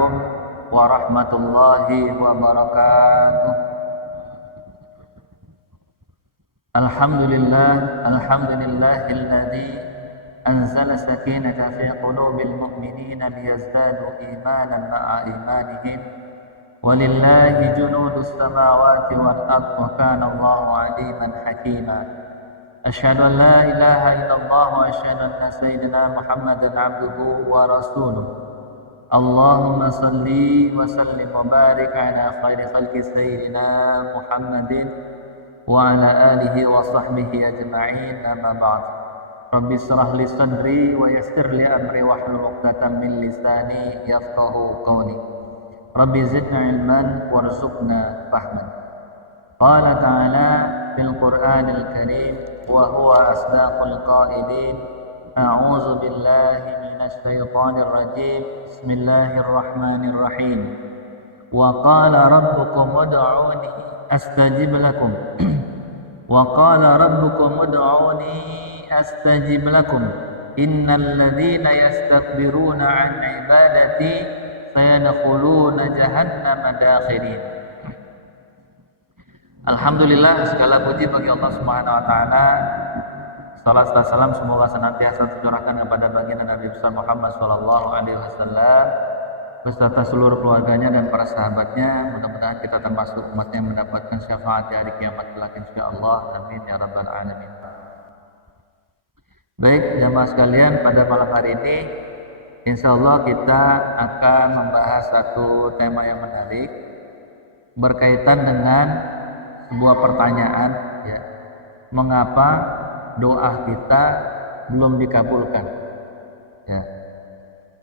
عليكم ورحمة الله وبركاته. الحمد لله الذي أنزل السكينة في قلوب المؤمنين ليزدادوا إيمانا مع إيمانهم ولله جنود السماوات والأرض وكان الله عليما حكيما. أشهد أن لا إله إلا الله وأشهد أن سيدنا محمدا عبده ورسوله. اللهم صل وسلم وبارك على خير خلق سيدنا محمد وعلى آله وصحبه أجمعين. أما بعد. رب اشرح لي صدري ويسر لي أمري واحلل عقدة من لساني يفقهوا قولي. رب زدنا علما وارزقنا فهما. قال تعالى في القرآن الكريم وهو أصدق القائلين: أعوذ بالله من الشيطان الرجيم بسم الله الرحمن الرحيم وقال ربكم ادعوني أستجب لكم وقال ربكم ادعوني أستجب لكم إن الذين يستكبرون عن عبادتي سيدخلون جهنم داخرين. Alhamdulillah, segala puji bagi Allah Subhanahu wa taala. Salat dan salam semoga senantiasa tercurahkan kepada baginda Nabi besar Muhammad sallallahu alaihi wasallam beserta seluruh keluarganya dan para sahabatnya. Mudah-mudahan kita termasuk umatnya yang mendapatkan syafaat di hari kiamat kelak insyaallah. Amin ya rabbal alamin. Baik, jamaah sekalian, pada malam hari ini insyaallah kita akan membahas satu tema yang menarik berkaitan dengan sebuah pertanyaan, ya, mengapa doa kita belum dikabulkan? Ya.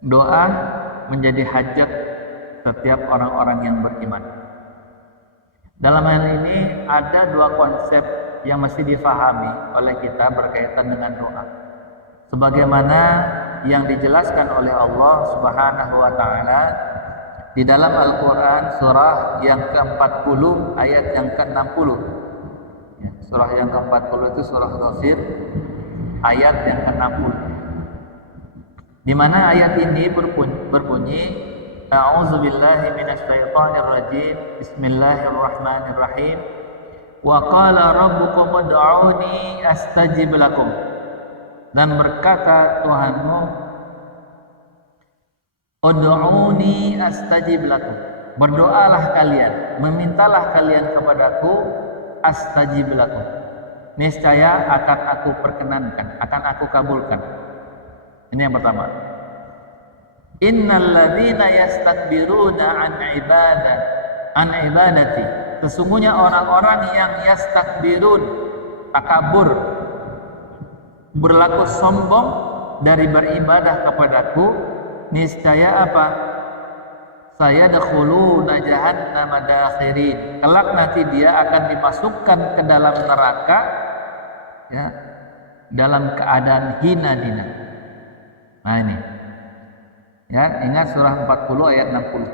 Doa menjadi hajat setiap orang-orang yang beriman. Dalam hal ini ada dua konsep yang mesti difahami oleh kita berkaitan dengan doa. Sebagaimana yang dijelaskan oleh Allah Subhanahu wa taala di dalam Al-Quran surah yang ke-40 ayat yang ke-60. Ya, surah yang ke-40 itu surah Ghafir ayat yang ke-60. Di mana ayat ini berbunyi A'udzubillahi minasyaitonir rajim Bismillahirrahmanirrahim Wa qala rabbukum ud'uni astajib lakum. Dan berkata Tuhanmu, Ud'uni astajib lakum. Berdoalah kalian, memintalah kalian kepadaku, astajib lakum. Niscaya akan aku perkenankan, akan aku kabulkan. Ini yang pertama. Innal ladzina yastakbiruna an ibadati. Sesungguhnya orang-orang yang yastakbirun, takabur, berlaku sombong dari beribadah kepadaku, niscaya apa? Saya dakhuluna jahannam dakhirin. Kelak nanti dia akan dimasukkan ke dalam neraka, ya, dalam keadaan hina-hina. Nah ini, ya, ingat surah 40 ayat 60,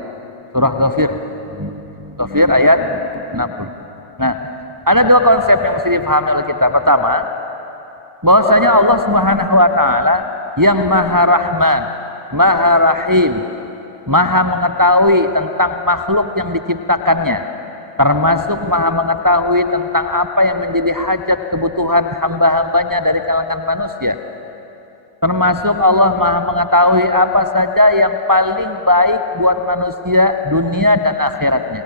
surah Ghafir ayat 60. Nah, ada dua konsep yang mesti dipahami oleh kita. Pertama, bahwasanya Allah Subhanahu wa taala yang Maha Rahman, Maha Rahim, Maha mengetahui tentang makhluk yang diciptakannya, termasuk Maha mengetahui tentang apa yang menjadi hajat kebutuhan hamba-hambanya dari kalangan manusia. Termasuk Allah Maha mengetahui apa saja yang paling baik buat manusia dunia dan akhiratnya.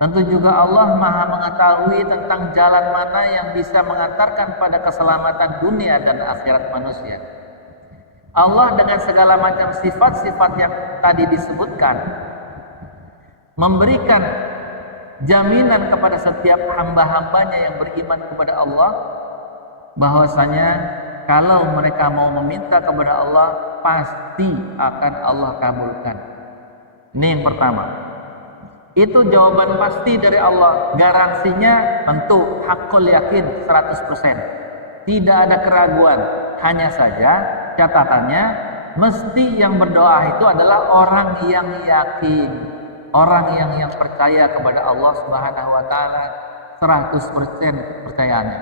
Tentu juga Allah Maha mengetahui tentang jalan mana yang bisa mengantarkan pada keselamatan dunia dan akhirat manusia. Allah dengan segala macam sifat-sifat yang tadi disebutkan memberikan jaminan kepada setiap hamba-hambanya yang beriman kepada Allah bahwasanya kalau mereka mau meminta kepada Allah pasti akan Allah kabulkan. Ini yang pertama. Itu jawaban pasti dari Allah. Garansinya tentu hakul yakin 100%. Tidak ada keraguan. Hanya saja catatannya mesti yang berdoa itu adalah orang yang yakin, orang yang percaya kepada Allah Subhanahu wa taala 100% percayaannya.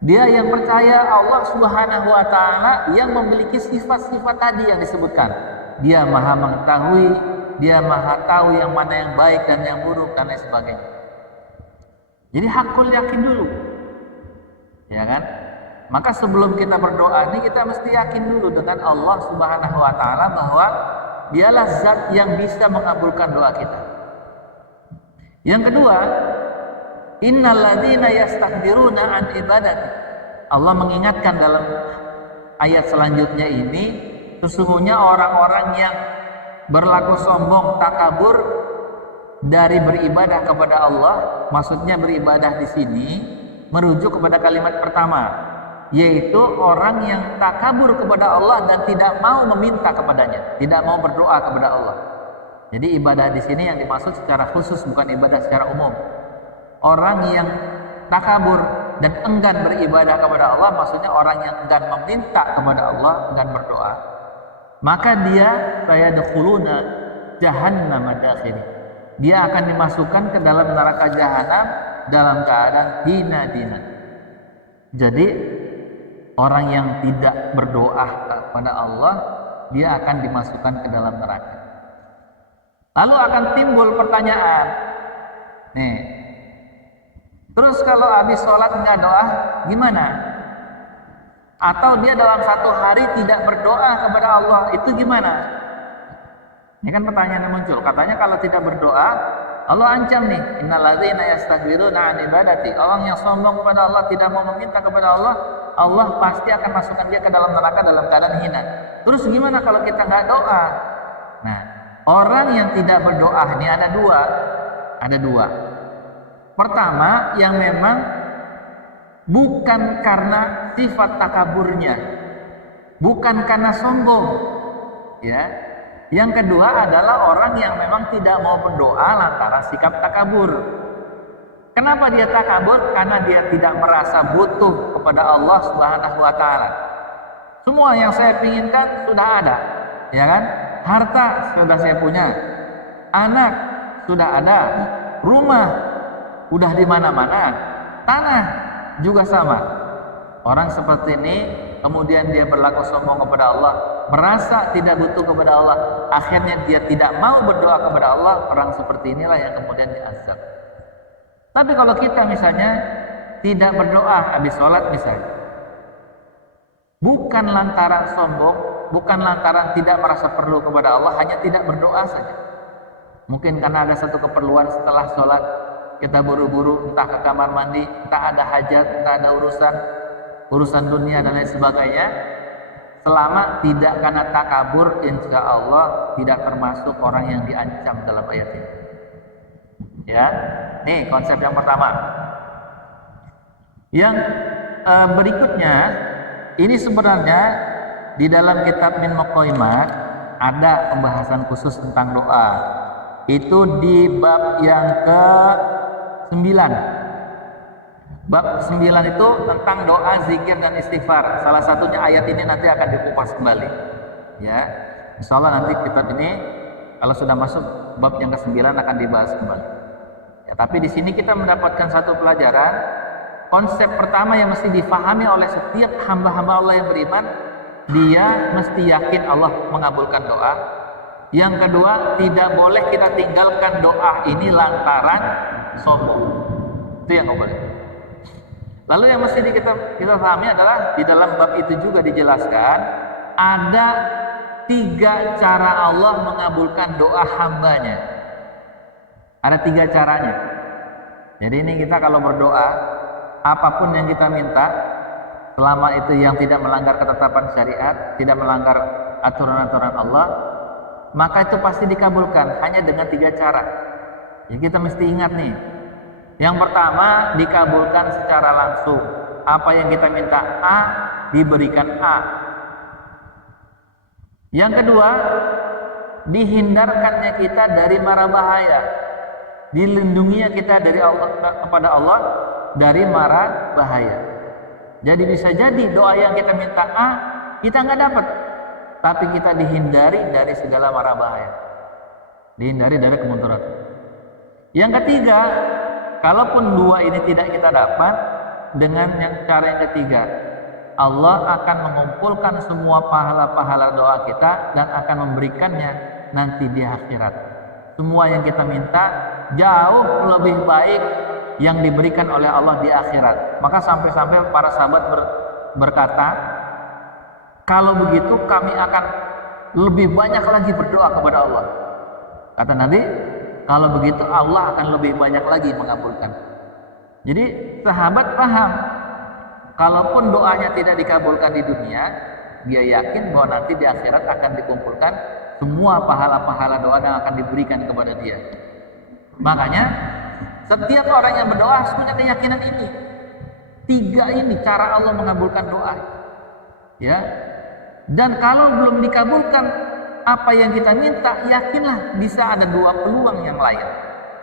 Dia yang percaya Allah Subhanahu wa taala yang memiliki sifat-sifat tadi yang disebutkan. Dia Maha mengetahui, dia maha tahu yang mana yang baik dan yang buruk dan lain sebagainya. Jadi hakul yakin dulu, ya kan? Maka sebelum kita berdoa ini kita mesti yakin dulu dengan Allah Subhanahu wa taala bahwa dialah zat yang bisa mengabulkan doa kita. Yang kedua, innal ladzina yastakbiruna an ibadati. Allah mengingatkan dalam ayat selanjutnya ini, sesungguhnya orang-orang yang berlaku sombong, takabur dari beribadah kepada Allah, maksudnya beribadah di sini merujuk kepada kalimat pertama, yaitu orang yang takabur kepada Allah dan tidak mau meminta kepadanya, tidak mau berdoa kepada Allah. Jadi ibadah di sini yang dimaksud secara khusus, bukan ibadah secara umum. Orang yang takabur dan enggan beribadah kepada Allah, maksudnya orang yang enggan meminta kepada Allah, enggan berdoa, maka dia sayadkhuluna jahannam dakhirin. Dia akan dimasukkan ke dalam neraka jahanam dalam keadaan hina-hina. Jadi orang yang tidak berdoa kepada Allah, dia akan dimasukkan ke dalam neraka. Lalu akan timbul pertanyaan, nih, terus kalau habis sholat nggak doa, gimana? Atau dia dalam satu hari tidak berdoa kepada Allah, itu gimana? Ini kan pertanyaan yang muncul. Katanya kalau tidak berdoa, Allah ancam nih, innal ladzina yastakbiruna an ibadati. Orang yang sombong kepada Allah, tidak mau meminta kepada Allah, Allah pasti akan masukkan dia ke dalam neraka dalam keadaan hina. Terus gimana kalau kita nggak doa? Nah, orang yang tidak berdoa ini ada dua. Pertama, yang memang bukan karena sifat takaburnya, bukan karena sombong, ya. Yang kedua adalah orang yang memang tidak mau berdoa lantaran sikap takabur. Kenapa dia takabur? Karena dia tidak merasa butuh kepada Allah Subhanahu wa taala. Semua yang saya inginkan sudah ada, ya kan? Harta sudah saya punya, anak sudah ada, rumah udah di mana-mana, tanah juga sama. Orang seperti ini kemudian dia berlaku sombong kepada Allah, merasa tidak butuh kepada Allah, akhirnya dia tidak mau berdoa kepada Allah. Orang seperti inilah yang kemudian diazab. Tapi kalau kita misalnya tidak berdoa habis sholat misalnya, bukan lantaran sombong, bukan lantaran tidak merasa perlu kepada Allah, hanya tidak berdoa saja. Mungkin karena ada satu keperluan setelah sholat, kita buru-buru entah ke kamar mandi, entah ada hajat, entah ada urusan dunia dan lain sebagainya. Selama tidak karena takabur, insya Allah tidak termasuk orang yang diancam dalam ayat ini. Ya, nih konsep yang pertama. Yang berikutnya, ini sebenarnya di dalam kitab Min Muqaimat ada pembahasan khusus tentang doa. Itu di bab yang ke-9. Bab 9 itu tentang doa, zikir dan istighfar. Salah satunya ayat ini nanti akan dikupas kembali. Ya, insya Allah nanti kitab ini kalau sudah masuk bab yang ke-9 akan dibahas kembali. Ya, tapi di sini kita mendapatkan satu pelajaran. Konsep pertama yang mesti difahami oleh setiap hamba-hamba Allah yang beriman, dia mesti yakin Allah mengabulkan doa. Yang kedua, tidak boleh kita tinggalkan doa ini lantaran sombong. Itu yang nggak boleh. Lalu yang mesti kita pahami adalah di dalam bab itu juga dijelaskan ada 3 cara Allah mengabulkan doa hambanya. Ada 3 caranya. Jadi ini kita kalau berdoa, apapun yang kita minta, selama itu yang tidak melanggar ketetapan syariat, tidak melanggar aturan-aturan Allah, maka itu pasti dikabulkan hanya dengan 3 cara. Jadi kita mesti ingat nih. Yang pertama, dikabulkan secara langsung. Apa yang kita minta A, diberikan A. Yang kedua, dihindarkannya kita dari mara bahaya. Dilindunginya kita dari Allah, kepada Allah dari mara bahaya. Jadi bisa jadi doa yang kita minta A, kita nggak dapat, tapi kita dihindari dari segala mara bahaya, dihindari dari kemunduran. Yang ketiga, kalaupun 2 ini tidak kita dapat, dengan cara yang ketiga, Allah akan mengumpulkan semua pahala-pahala doa kita dan akan memberikannya nanti di akhirat. semua yang kita minta jauh lebih baik yang diberikan oleh Allah di akhirat. Maka sampai-sampai para sahabat berkata, kalau begitu kami akan lebih banyak lagi berdoa kepada Allah. Kata Nabi, kalau begitu Allah akan lebih banyak lagi mengabulkan. Jadi sahabat paham, kalaupun doanya tidak dikabulkan di dunia, dia yakin bahwa nanti di akhirat akan dikumpulkan semua pahala-pahala doa yang akan diberikan kepada dia. Makanya setiap orang yang berdoa harus punya keyakinan ini. 3 ini cara Allah mengabulkan doa. Ya. Dan kalau belum dikabulkan apa yang kita minta, yakinlah bisa ada 2 peluang yang lain,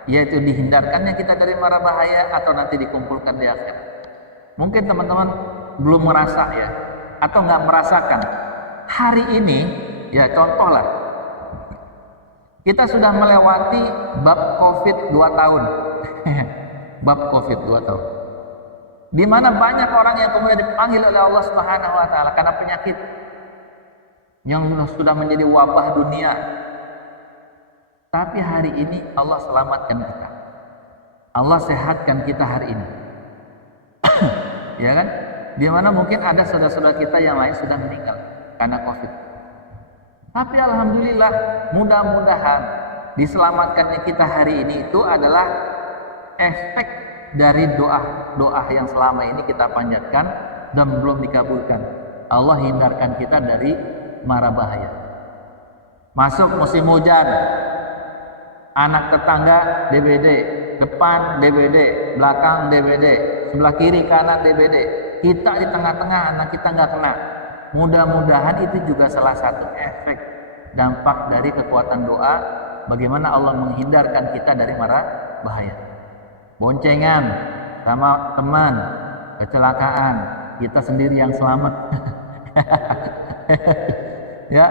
yaitu dihindarkannya kita dari mara bahaya atau nanti dikumpulkan di akhirat. Mungkin teman-teman belum merasa ya, atau nggak merasakan hari ini ya, contohlah kita sudah melewati bab COVID 2 tahun. Bab COVID 2 tahun. Di mana banyak orang yang kemudian dipanggil oleh Allah Subhanahu wa taala karena penyakit yang sudah menjadi wabah dunia. Tapi hari ini Allah selamatkan kita. Allah sehatkan kita hari ini. Ya kan? Di mana mungkin ada saudara-saudara kita yang lain sudah meninggal karena COVID. Tapi alhamdulillah, mudah-mudahan diselamatkannya kita hari ini itu adalah efek dari doa yang selama ini kita panjatkan dan belum dikabulkan. Allah hindarkan kita dari mara bahaya. Masuk musim hujan, anak tetangga DBD, depan DBD, belakang DBD, sebelah kiri kanan DBD, kita di tengah-tengah, anak kita nggak kena. Mudah-mudahan itu juga salah satu efek dampak dari kekuatan doa, bagaimana Allah menghindarkan kita dari mara bahaya. Boncengan sama teman, kecelakaan, kita sendiri yang selamat. Ya,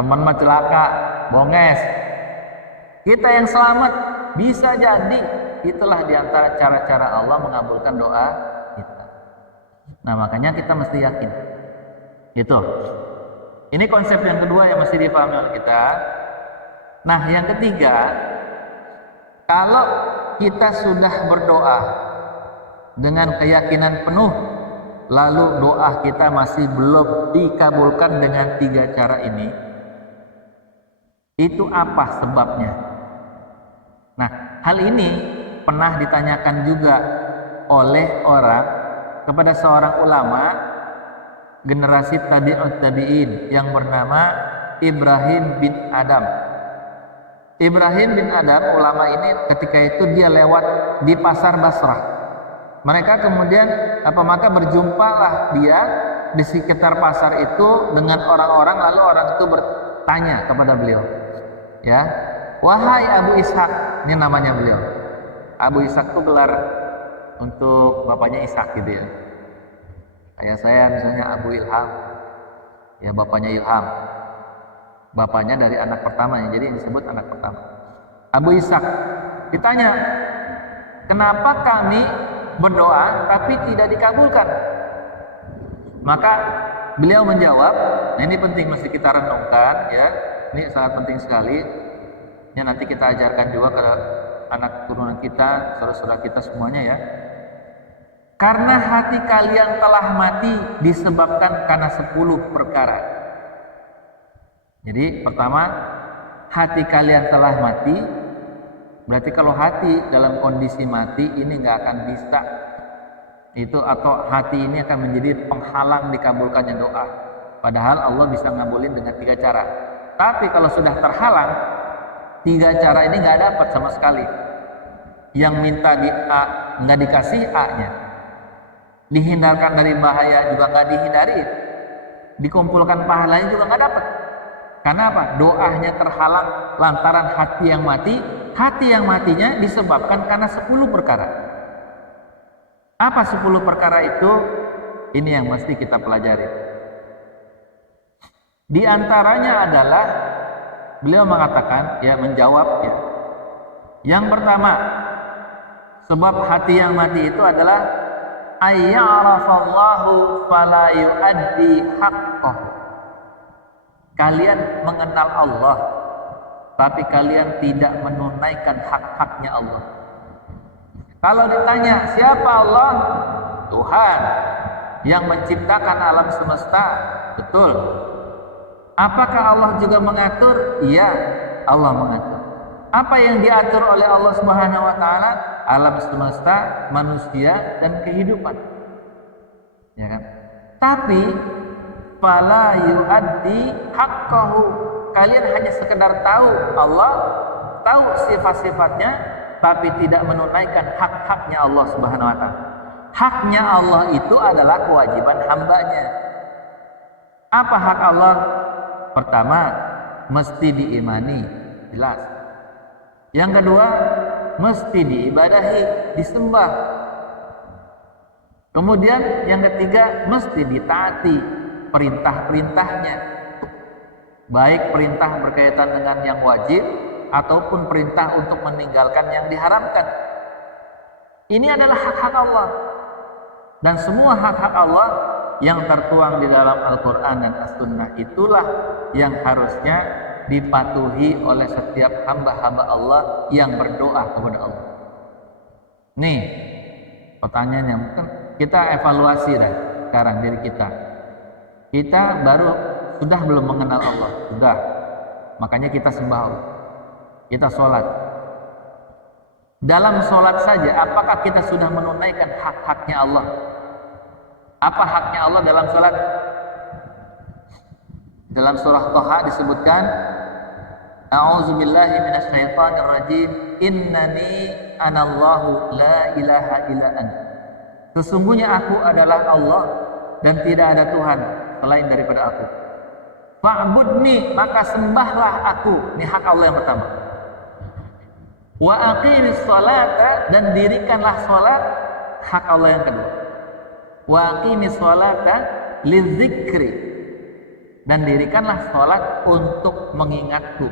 teman mah celaka, bonges, kita yang selamat. Bisa jadi itulah diantara cara-cara Allah mengabulkan doa kita. Nah, makanya kita mesti yakin. Itu. Ini konsep yang kedua yang mesti dipahami oleh kita. Nah, yang ketiga, kalau kita sudah berdoa dengan keyakinan penuh, lalu doa kita masih belum dikabulkan dengan 3 cara ini, itu apa sebabnya? Nah, hal ini pernah ditanyakan juga oleh orang kepada seorang ulama generasi tabi'ut tabi'in yang bernama Ibrahim bin Adam. Ibrahim bin Adam, ulama ini ketika itu dia lewat di pasar Basrah. Mereka kemudian maka berjumpalah dia di sekitar pasar itu dengan orang-orang, lalu orang itu bertanya kepada beliau, ya, wahai Abu Ishaq, ini namanya beliau. Abu Ishaq itu gelar untuk bapaknya Ishaq gitu ya. Kayak saya misalnya Abu Ilham, ya bapaknya Ilham, bapaknya dari anak pertama, jadi disebut anak pertama. Abu Ishaq ditanya, kenapa kami berdoa tapi tidak dikabulkan? Maka beliau menjawab, nah ini penting, mesti kita renungkan ya, ini sangat penting sekali. Ya, nanti kita ajarkan juga ke anak turunan kita, saudara-saudara kita semuanya ya. Karena hati kalian telah mati disebabkan karena 10 perkara. Jadi pertama, hati kalian telah mati, berarti kalau hati dalam kondisi mati ini nggak akan bisa itu, atau hati ini akan menjadi penghalang dikabulkannya doa. Padahal Allah bisa ngabulin dengan 3 cara. Tapi kalau sudah terhalang, 3 cara ini nggak dapat sama sekali. Yang minta di A nggak dikasih A-nya, dihindarkan dari bahaya juga nggak dihindari, dikumpulkan pahalanya juga nggak dapat. Karena apa? Doanya terhalang lantaran hati yang mati. Hati yang matinya disebabkan karena 10 perkara. Apa 10 perkara itu? Ini yang mesti kita pelajari. Di antaranya adalah beliau mengatakan, ya, menjawab ya. Yang pertama, sebab hati yang mati itu adalah ayya'rafallahu fala yu'addi haqqah. Kalian mengenal Allah, tapi kalian tidak menunaikan hak-haknya Allah. Kalau ditanya siapa Allah? Tuhan yang menciptakan alam semesta, betul. Apakah Allah juga mengatur? Iya, Allah mengatur. Apa yang diatur oleh Allah Subhanahu wa taala? Alam semesta, manusia dan kehidupan. Ya kan? Tapi fala yuaddi haqqahu. Kalian hanya sekedar tahu Allah, tahu sifat-sifatnya, tapi tidak menunaikan hak-haknya Allah Subhanahu wa taala. Haknya Allah itu adalah kewajiban hambanya. Apa hak Allah? Pertama, mesti diimani, jelas. Yang kedua, mesti diibadahi, disembah. Kemudian yang ketiga, mesti ditaati perintah-perintahnya. Baik perintah berkaitan dengan yang wajib ataupun perintah untuk meninggalkan yang diharamkan. Ini adalah hak-hak Allah. Dan semua hak-hak Allah yang tertuang di dalam Al-Quran dan As-Sunnah itulah yang harusnya dipatuhi oleh setiap hamba-hamba Allah yang berdoa kepada Allah. Nih, pertanyaannya, mungkin kita evaluasi dah sekarang diri kita. Kita sudah belum mengenal Allah? Sudah. Makanya kita sembah Allah. Kita sholat. Dalam sholat saja, apakah kita sudah menunaikan hak-haknya Allah? Apa haknya Allah dalam sholat? Dalam surah Thaha disebutkan, A'udzubillahi minasyaitonirrajim, innani anallahu la ilaha illa anta. Sesungguhnya aku adalah Allah dan tidak ada Tuhan selain daripada aku. Fa'budni, maka sembahlah aku. Ini hak Allah yang pertama. Wa aqimis sholata, dan dirikanlah sholat, hak Allah yang kedua. Wa aqimis sholata lidzikri, dan dirikanlah sholat untuk mengingatku.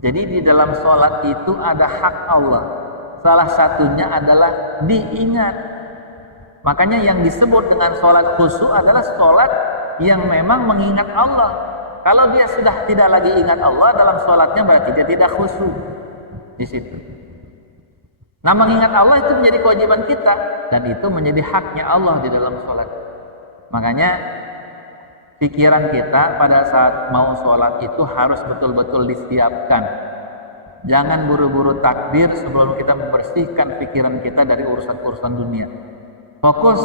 Jadi di dalam sholat itu ada hak Allah. Salah satunya adalah diingat. Makanya yang disebut dengan sholat khusyuk adalah sholat yang memang mengingat Allah. Kalau dia sudah tidak lagi ingat Allah dalam sholatnya, berarti dia tidak khusyuk di situ. Nah, mengingat Allah itu menjadi kewajiban kita, dan itu menjadi haknya Allah di dalam sholat. Makanya pikiran kita pada saat mau sholat itu harus betul-betul disiapkan. Jangan buru-buru takbir sebelum kita membersihkan pikiran kita dari urusan-urusan dunia. Fokus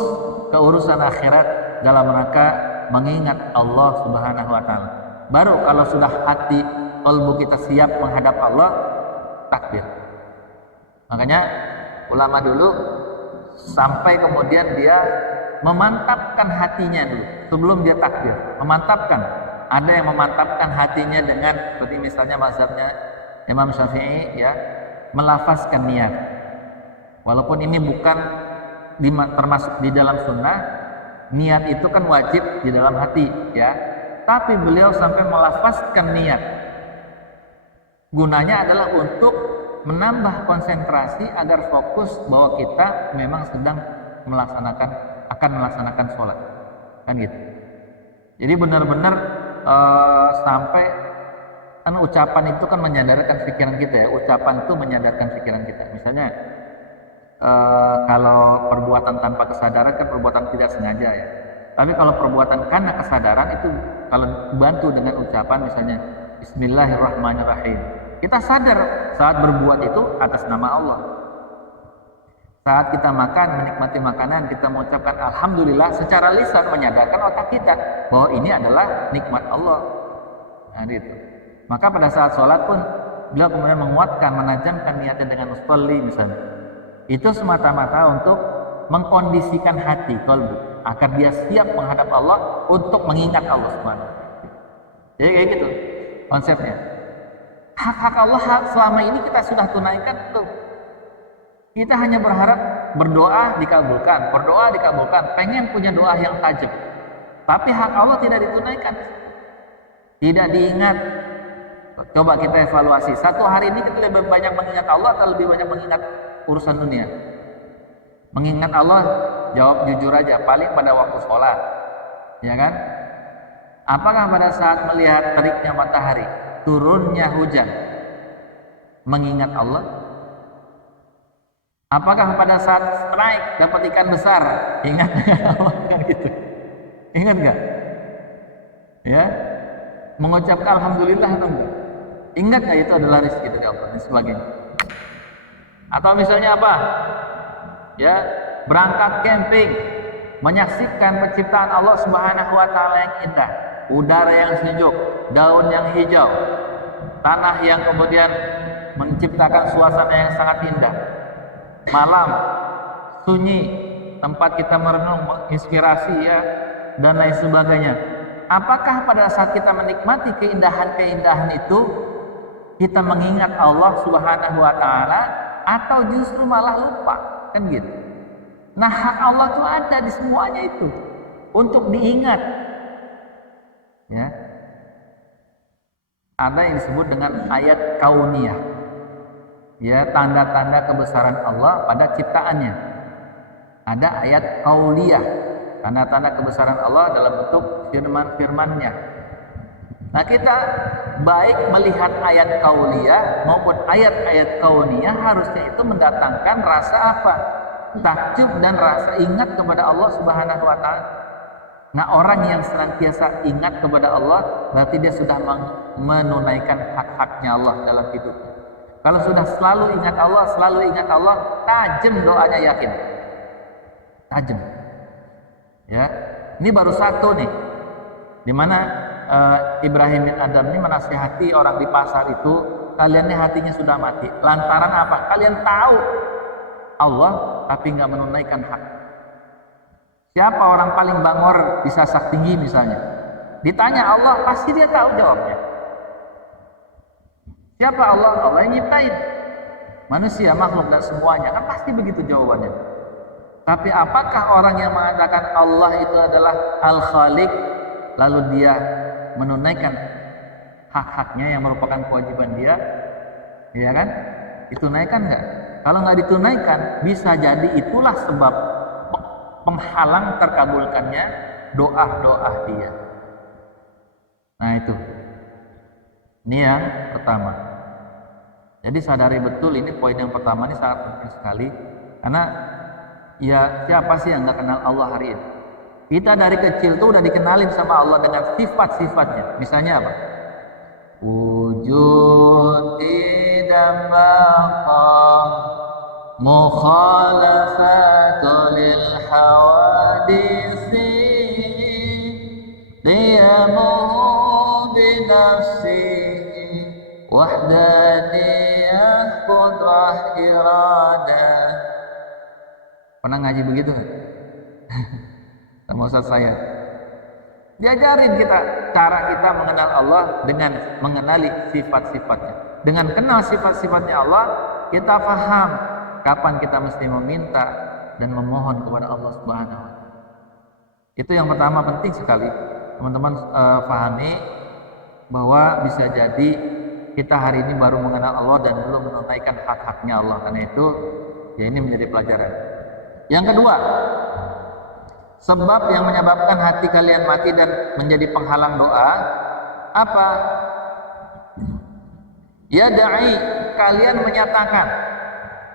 ke urusan akhirat dalam rangka mengingat Allah Subhanahu wa taala. Baru kalau sudah hati kalbu kita siap menghadap Allah, takbir. Makanya ulama dulu sampai kemudian dia memantapkan hatinya dulu sebelum dia takbir. Memantapkan. Ada yang memantapkan hatinya dengan seperti misalnya mazhabnya Imam Syafi'i, ya, melafazkan niat. Walaupun ini bukan termasuk di dalam sunnah, niat itu kan wajib di dalam hati, ya. Tapi beliau sampai melafazkan niat. Gunanya adalah untuk menambah konsentrasi agar fokus bahwa kita memang sedang akan melaksanakan sholat, kan gitu. Jadi benar-benar sampai kan ucapan itu kan menyadarkan pikiran kita, ya. Ucapan itu menyadarkan pikiran kita. Misalnya kalau perbuatan tanpa kesadaran kan perbuatan tidak sengaja, ya. Tapi kalau perbuatan karena kesadaran itu kalau bantu dengan ucapan misalnya Bismillahirrahmanirrahim. Kita sadar saat berbuat itu atas nama Allah. Saat kita makan, menikmati makanan, kita mengucapkan Alhamdulillah secara lisan, menyadarkan otak kita bahwa ini adalah nikmat Allah. Nah, gitu. Maka pada saat sholat pun beliau kemudian menguatkan, menajamkan niatnya dengan musalli misalnya. Itu semata-mata untuk mengkondisikan hati kalbu agar dia siap menghadap Allah untuk mengingat Allah Subhanahu. Jadi kayak gitu konsepnya. Hak-hak Allah selama ini kita sudah tunaikan tuh. Kita hanya berharap berdoa dikabulkan, pengen punya doa yang tajam. Tapi hak Allah tidak ditunaikan. Tidak diingat. Coba kita evaluasi. Satu hari ini kita lebih banyak mengingat Allah atau lebih banyak mengingat urusan dunia? Mengingat Allah, jawab jujur aja, paling pada waktu sholat. Ya kan? Apakah pada saat melihat teriknya matahari? turunnya hujan mengingat Allah? Apakah pada saat strike dapat ikan besar ingat dengan Allah? Kan gitu. Ingat nggak? Ya, mengucapkan alhamdulillah atau enggak? Ingat nggak itu adalah rezeki dari Allah dan sebagainya? Atau misalnya apa? Ya, berangkat camping, menyaksikan penciptaan Allah Subhanahu wa taala yang indah, udara yang sejuk, daun yang hijau, tanah yang kemudian menciptakan suasana yang sangat indah. Malam sunyi, tempat kita merenung, menginspirasi ya, dan lain sebagainya. Apakah pada saat kita menikmati keindahan-keindahan itu kita mengingat Allah Subhanahu wa taala atau justru malah lupa? Kan gitu. Nah, hak Allah itu ada di semuanya itu untuk diingat. Ya. Ada yang disebut dengan ayat kauniyah. Ya, tanda-tanda kebesaran Allah pada ciptaannya. Ada ayat kauliyah, tanda-tanda kebesaran Allah dalam bentuk firman-firmannya. Nah, kita baik melihat ayat kauliyah maupun ayat-ayat kauniyah harusnya itu mendatangkan rasa apa? Takjub dan rasa ingat kepada Allah Subhanahu wa taala. Nah, orang yang senantiasa ingat kepada Allah berarti dia sudah menunaikan hak-haknya Allah dalam hidupnya. Kalau sudah selalu ingat Allah, tajam doanya, yakin. Tajam. Ya. Ini baru satu nih. Di mana Ibrahim bin Adam ini menasihati orang di pasar itu, kalian ini hatinya sudah mati. Lantaran apa? Kalian tahu Allah tapi nggak menunaikan hak. Siapa orang paling bangor di sasak tinggi misalnya? Ditanya Allah, pasti dia tahu jawabnya. Siapa Allah? Allah yang nyiptain manusia, makhluk dan semuanya, kan pasti begitu jawabannya. Tapi apakah orang yang mengatakan Allah itu adalah Al-Khaliq lalu dia menunaikan hak-haknya yang merupakan kewajiban dia, ya kan? Ditunaikan nggak? Kalau nggak ditunaikan, bisa jadi itulah sebab penghalang terkabulkannya doa-doa dia. Nah itu, ini yang pertama. Jadi sadari betul, ini poin yang pertama ini sangat penting sekali, karena ya siapa sih yang nggak kenal Allah hari ini? Kita dari kecil tuh udah dikenalin sama Allah dengan sifat-sifatnya. Misalnya apa? Wujud tidak maqam mukhalafatul lil hawadisi diyamuhu binafsihi wahdaniyah qudrah iradah. Pernah ngaji begitu? Sama Ustaz saya. Diajarin kita cara kita mengenal Allah dengan mengenali sifat-sifatnya. Dengan kenal sifat-sifatnya Allah, kita paham kapan kita mesti meminta dan memohon kepada Allah Subhanahu wa taala. Itu yang pertama, penting sekali teman-teman pahami bahwa bisa jadi kita hari ini baru mengenal Allah dan belum menunaikan hak-haknya Allah. Karena itu ya ini menjadi pelajaran. Yang kedua, sebab yang menyebabkan hati kalian mati dan menjadi penghalang doa apa? Ya da'i, kalian menyatakan,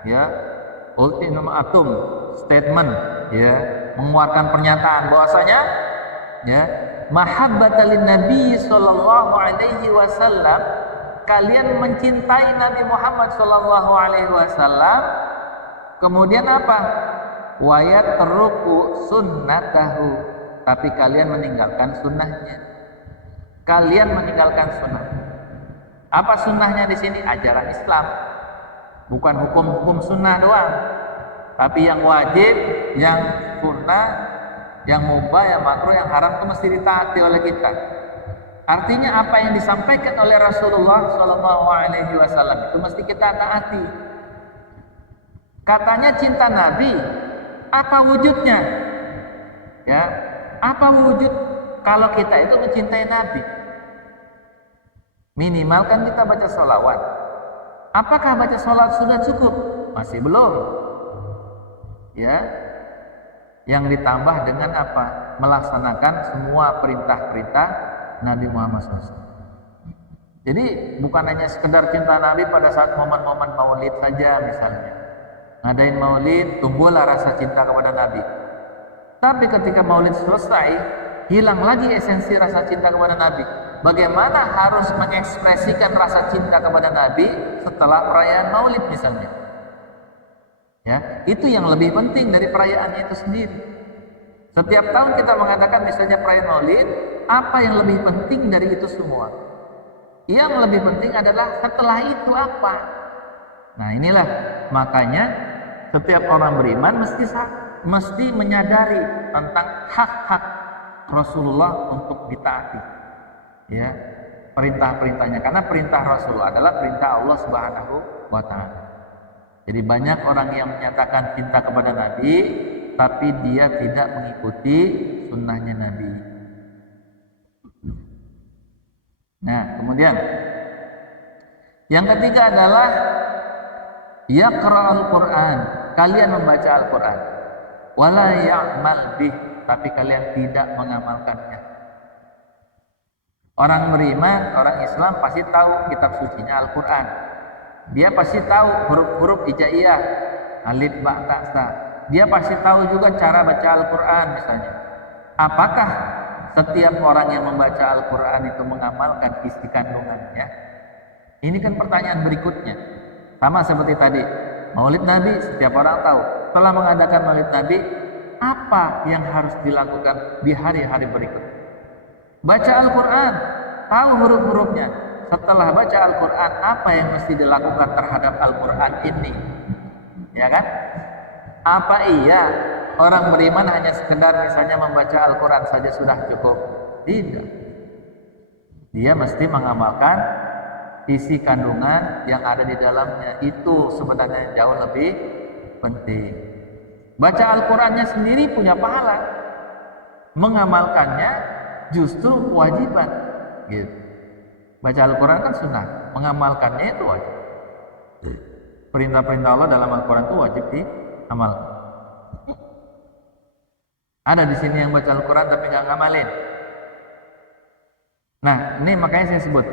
ya, ultimatum statement, ya, mengeluarkan pernyataan bahwasanya, ya, mahabbatalin Nabi sallallahu alaihi wasallam, kalian mencintai Nabi Muhammad sallallahu alaihi wasallam, kemudian apa? Wayat teruku sunnatahu, tapi kalian meninggalkan sunnahnya. Kalian meninggalkan sunnah. Apa sunnahnya di sini? Ajaran Islam, bukan hukum-hukum sunnah doang, tapi yang wajib, yang sunnah, yang mubah, yang makruh, yang haram itu mesti ditaati oleh kita. Artinya apa yang disampaikan oleh Rasulullah Shallallahu Alaihi Wasallam itu mesti kita taati. Katanya cinta Nabi, apa wujudnya? Ya, apa wujud kalau kita itu mencintai Nabi? Minimal kan kita baca sholawat. Apakah baca sholawat sudah cukup? Masih belum. Ya, yang ditambah dengan apa? Melaksanakan semua perintah-perintah Nabi Muhammad SAW. Jadi bukan hanya sekedar cinta Nabi pada saat momen-momen maulid saja misalnya. Ngadain maulid, tumbuhlah rasa cinta kepada Nabi. Tapi ketika maulid selesai, hilang lagi esensi rasa cinta kepada Nabi. Bagaimana harus mengekspresikan rasa cinta kepada Nabi setelah perayaan maulid misalnya? Ya, itu yang lebih penting dari perayaannya itu sendiri. Setiap tahun kita mengadakan misalnya perayaan maulid, apa yang lebih penting dari itu semua? Yang lebih penting adalah setelah itu apa? Nah inilah makanya setiap orang beriman mesti menyadari tentang hak-hak Rasulullah untuk ditaati, ya, perintah-perintahnya, karena perintah Rasulullah adalah perintah Allah Subhanahu wa Ta'ala. Jadi banyak orang yang menyatakan cinta kepada Nabi, tapi dia tidak mengikuti sunnahnya Nabi. Nah, kemudian yang ketiga adalah yaqra'ul Qur'an. Kalian membaca Al-Qur'an. Wala ya'mal bih, tapi kalian tidak mengamalkannya. Orang beriman, orang Islam pasti tahu kitab sucinya Al-Qur'an. Dia pasti tahu huruf-huruf hijaiyah, alif, ba, ta, sa. Dia pasti tahu juga cara baca Al-Qur'an misalnya. Apakah setiap orang yang membaca Al-Quran itu mengamalkan isi kandungannya? Ini kan pertanyaan berikutnya. Sama seperti tadi, maulid Nabi setiap orang tahu. Setelah mengadakan maulid Nabi, apa yang harus dilakukan di hari-hari berikut? Baca Al-Quran, tahu huruf-hurufnya. Setelah baca Al-Quran, apa yang mesti dilakukan terhadap Al-Quran ini? Ya kan? Apa iya orang beriman hanya sekedar misalnya membaca Al-Quran saja sudah cukup? Tidak. Dia mesti mengamalkan isi kandungan yang ada di dalamnya. Itu sebenarnya jauh lebih penting. Baca Al-Qurannya sendiri punya pahala, mengamalkannya justru kewajiban. Gitu. Baca Al-Quran kan sunnah, mengamalkannya itu wajib. Perintah-perintah Allah dalam Al-Quran itu wajib diamalkan. Ada di sini yang baca Al-Quran tapi nggak ngamalin. Nah, ini makanya saya sebut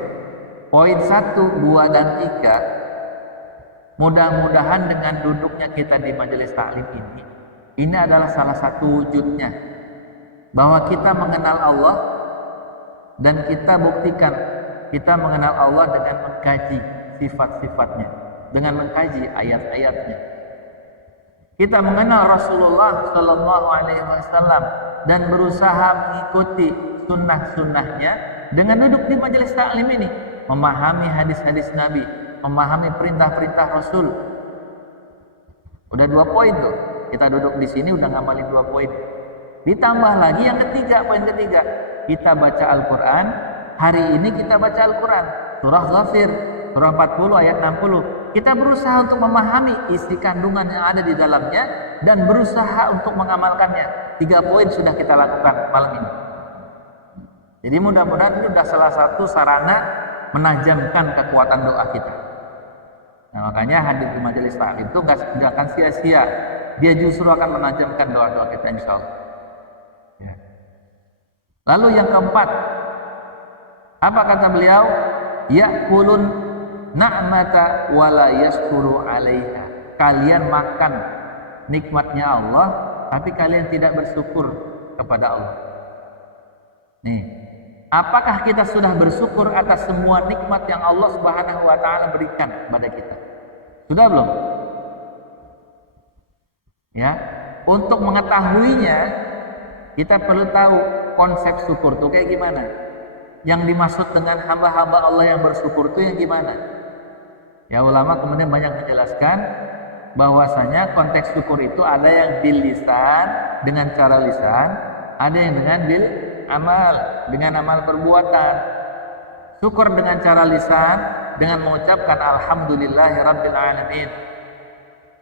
poin 1, 2, dan 3. Mudah-mudahan dengan duduknya kita di majelis taklim ini adalah salah satu wujudnya bahwa kita mengenal Allah, dan kita buktikan kita mengenal Allah dengan mengkaji sifat-sifatnya, dengan mengkaji ayat-ayatnya. Kita mengenal Rasulullah Shallallahu Alaihi Wasallam dan berusaha mengikuti sunnah-sunnahnya dengan duduk di majelis taklim ini, memahami hadis-hadis Nabi, memahami perintah-perintah Rasul. Udah 2 poin tuh. Kita duduk di sini udah ngamalin 2 poin. Ditambah lagi yang ketiga, poin ketiga, kita baca Al-Quran. Hari ini kita baca Al-Quran, surah Ghafir, surah 40 ayat 60. Kita berusaha untuk memahami isi kandungan yang ada di dalamnya dan berusaha untuk mengamalkannya. 3 poin sudah kita lakukan malam ini. Jadi mudah-mudahan ini sudah salah satu sarana menajamkan kekuatan doa kita. Nah, makanya hadir di majelis taklim itu nggak akan sia-sia. Dia justru akan menajamkan doa-doa kita, insya Allah. Ya. Lalu yang keempat, apa kata beliau? Ya'kulun na'mata wala yashkuru 'alaiha. Kalian makan nikmatnya Allah, tapi kalian tidak bersyukur kepada Allah. Nih, apakah kita sudah bersyukur atas semua nikmat yang Allah Subhanahu wa Ta'ala berikan kepada kita? Sudah belum? Ya, untuk mengetahuinya kita perlu tahu konsep syukur itu kayak gimana. Yang dimaksud dengan hamba-hamba Allah yang bersyukur itu yang gimana? Ya, ulama kemudian banyak menjelaskan bahwasanya konteks syukur itu ada yang bil lisan, dengan cara lisan, ada yang dengan bil amal, dengan amal perbuatan. Syukur dengan cara lisan dengan mengucapkan alhamdulillahirabbil alamin.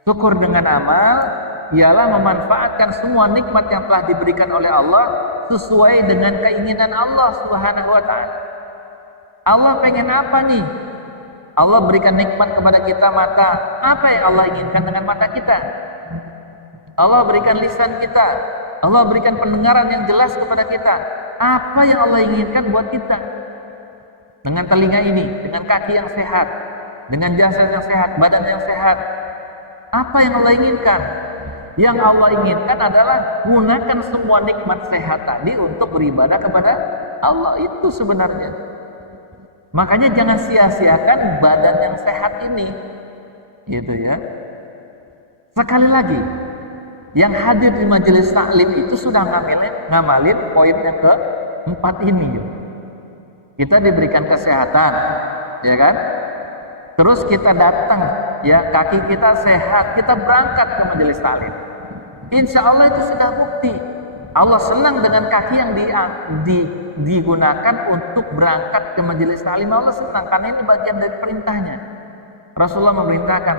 Syukur dengan amal ialah memanfaatkan semua nikmat yang telah diberikan oleh Allah sesuai dengan keinginan Allah Subhanahu wa Ta'ala. Allah pengen apa nih? Allah berikan nikmat kepada kita mata. Apa yang Allah inginkan dengan mata kita? Allah berikan lisan kita. Allah berikan pendengaran yang jelas kepada kita. Apa yang Allah inginkan buat kita? dengan telinga ini, dengan kaki yang sehat, dengan jasad yang sehat, badan yang sehat. Apa yang Allah inginkan? Yang Allah inginkan adalah gunakan semua nikmat sehat tadi untuk beribadah kepada Allah. Itu sebenarnya. Makanya jangan sia-siakan badan yang sehat ini. Gitu ya. Sekali lagi, yang hadir di majelis taklim itu sudah ngamalin poin yang keempat ini. Kita diberikan kesehatan, ya kan? Terus kita datang, ya, kaki kita sehat, kita berangkat ke majelis taklim. Insya Allah itu sudah bukti. Allah senang dengan kaki yang digunakan untuk berangkat ke majelis taklim. Allah senang karena ini bagian dari perintahnya. Rasulullah memerintahkan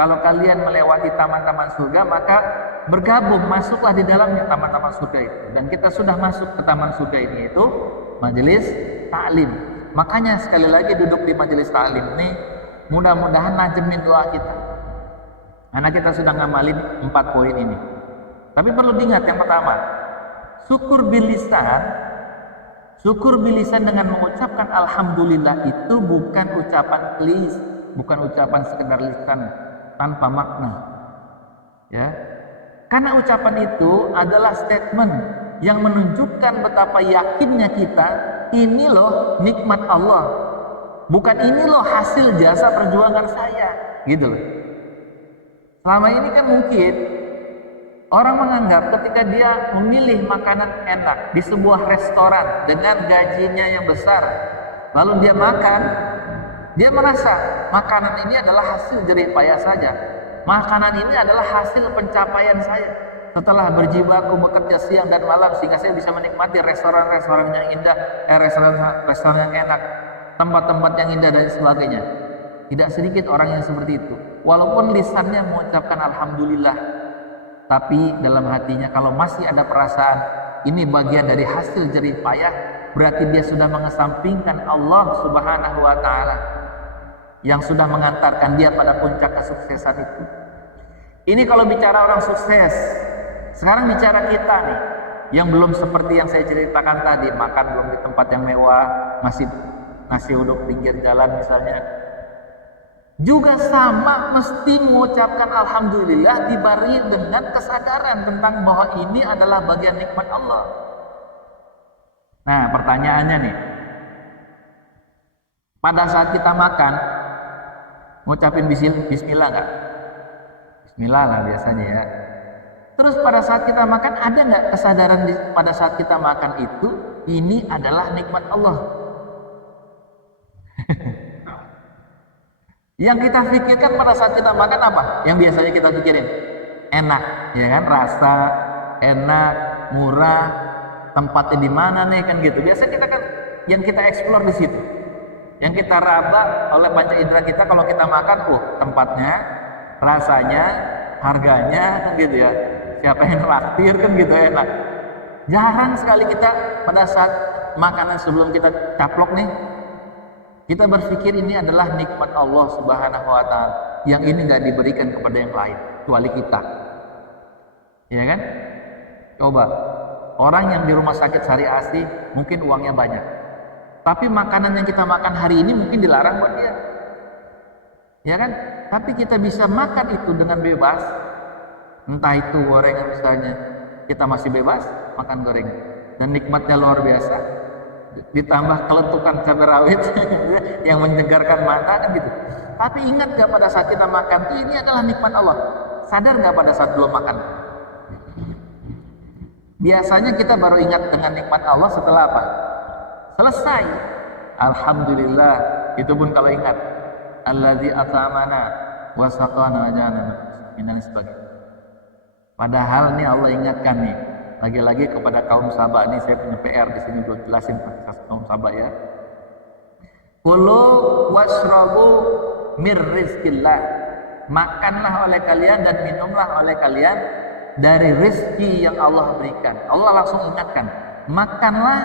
kalau kalian melewati taman-taman surga, maka bergabung, masuklah di dalamnya taman-taman surga itu. Dan kita sudah masuk ke taman surga ini, itu majelis taklim. Makanya sekali lagi duduk di majelis taklim ini mudah-mudahan najemin doa kita. Karena kita sudah ngamalin 4 poin ini. Tapi perlu diingat yang pertama, syukur bilisan dengan mengucapkan alhamdulillah itu bukan ucapan klis, bukan ucapan sekedar lisan tanpa makna. Ya. Karena ucapan itu adalah statement yang menunjukkan betapa yakinnya kita, ini loh nikmat Allah. Bukan ini loh hasil jasa perjuangan saya, gitu loh. Selama ini kan mungkin orang menganggap ketika dia memilih makanan enak di sebuah restoran dengan gajinya yang besar, lalu dia makan, dia merasa makanan ini adalah hasil jerih payah saja. Makanan ini adalah hasil pencapaian saya setelah berjibaku bekerja siang dan malam sehingga saya bisa menikmati restoran-restoran yang indah, restoran yang enak, tempat-tempat yang indah dan sebagainya. Tidak sedikit orang yang seperti itu. Walaupun lisannya mengucapkan alhamdulillah, tapi dalam hatinya kalau masih ada perasaan ini bagian dari hasil jerih payah, berarti dia sudah mengesampingkan Allah Subhanahu wa taala yang sudah mengantarkan dia pada puncak kesuksesan itu. Ini kalau bicara orang sukses. Sekarang bicara kita nih, yang belum seperti yang saya ceritakan tadi, makan belum di tempat yang mewah, masih nasi uduk pinggir jalan misalnya. Juga sama mesti mengucapkan alhamdulillah dibarengi dengan kesadaran tentang bahwa ini adalah bagian nikmat Allah. Nah, pertanyaannya nih, pada saat kita makan, ngucapin bismillah nggak? Bismillah lah biasanya ya. Terus pada saat kita makan, ada nggak kesadaran pada saat kita makan itu ini adalah nikmat Allah? Yang kita pikirkan pada saat kita makan apa? Yang biasanya kita pikirin enak, ya kan? Rasa enak, murah, tempatnya di mana nih kan gitu. Biasanya kita kan yang kita eksplor di situ. Yang kita raba oleh panca indera kita kalau kita makan, tempatnya, rasanya, harganya kan gitu ya. Siapa yang traktir kan gitu enak. Jarang sekali kita pada saat makanan sebelum kita caplok nih, kita berpikir ini adalah nikmat Allah Subhanahu wa taala yang ini nggak diberikan kepada yang lain kecuali kita. Ya kan? Coba orang yang di rumah sakit Syariah Asih mungkin uangnya banyak. Tapi makanan yang kita makan hari ini mungkin dilarang buat dia. Ya kan? Tapi kita bisa makan itu dengan bebas. Entah itu gorengan misalnya, kita masih bebas makan gorengan dan nikmatnya luar biasa. Ditambah keletukan cabai rawit yang menyegarkan mata kan gitu. Tapi ingat gak pada saat kita makan ini adalah nikmat Allah? Sadar gak pada saat belum makan? Biasanya kita baru ingat dengan nikmat Allah setelah apa? Selesai. Alhamdulillah. Itu pun kalau ingat. Alladzi at'amana wa saqana janana dan sebagainya. Padahal nih Allah ingatkan nih. Lagi-lagi kepada kaum Sabah ini saya punya PR di sini belum jelasin kaum Sabah ya. Kulu washrabu mir rizqillah. Makanlah oleh kalian dan minumlah oleh kalian dari rezeki yang Allah berikan. Allah langsung ingatkan, makanlah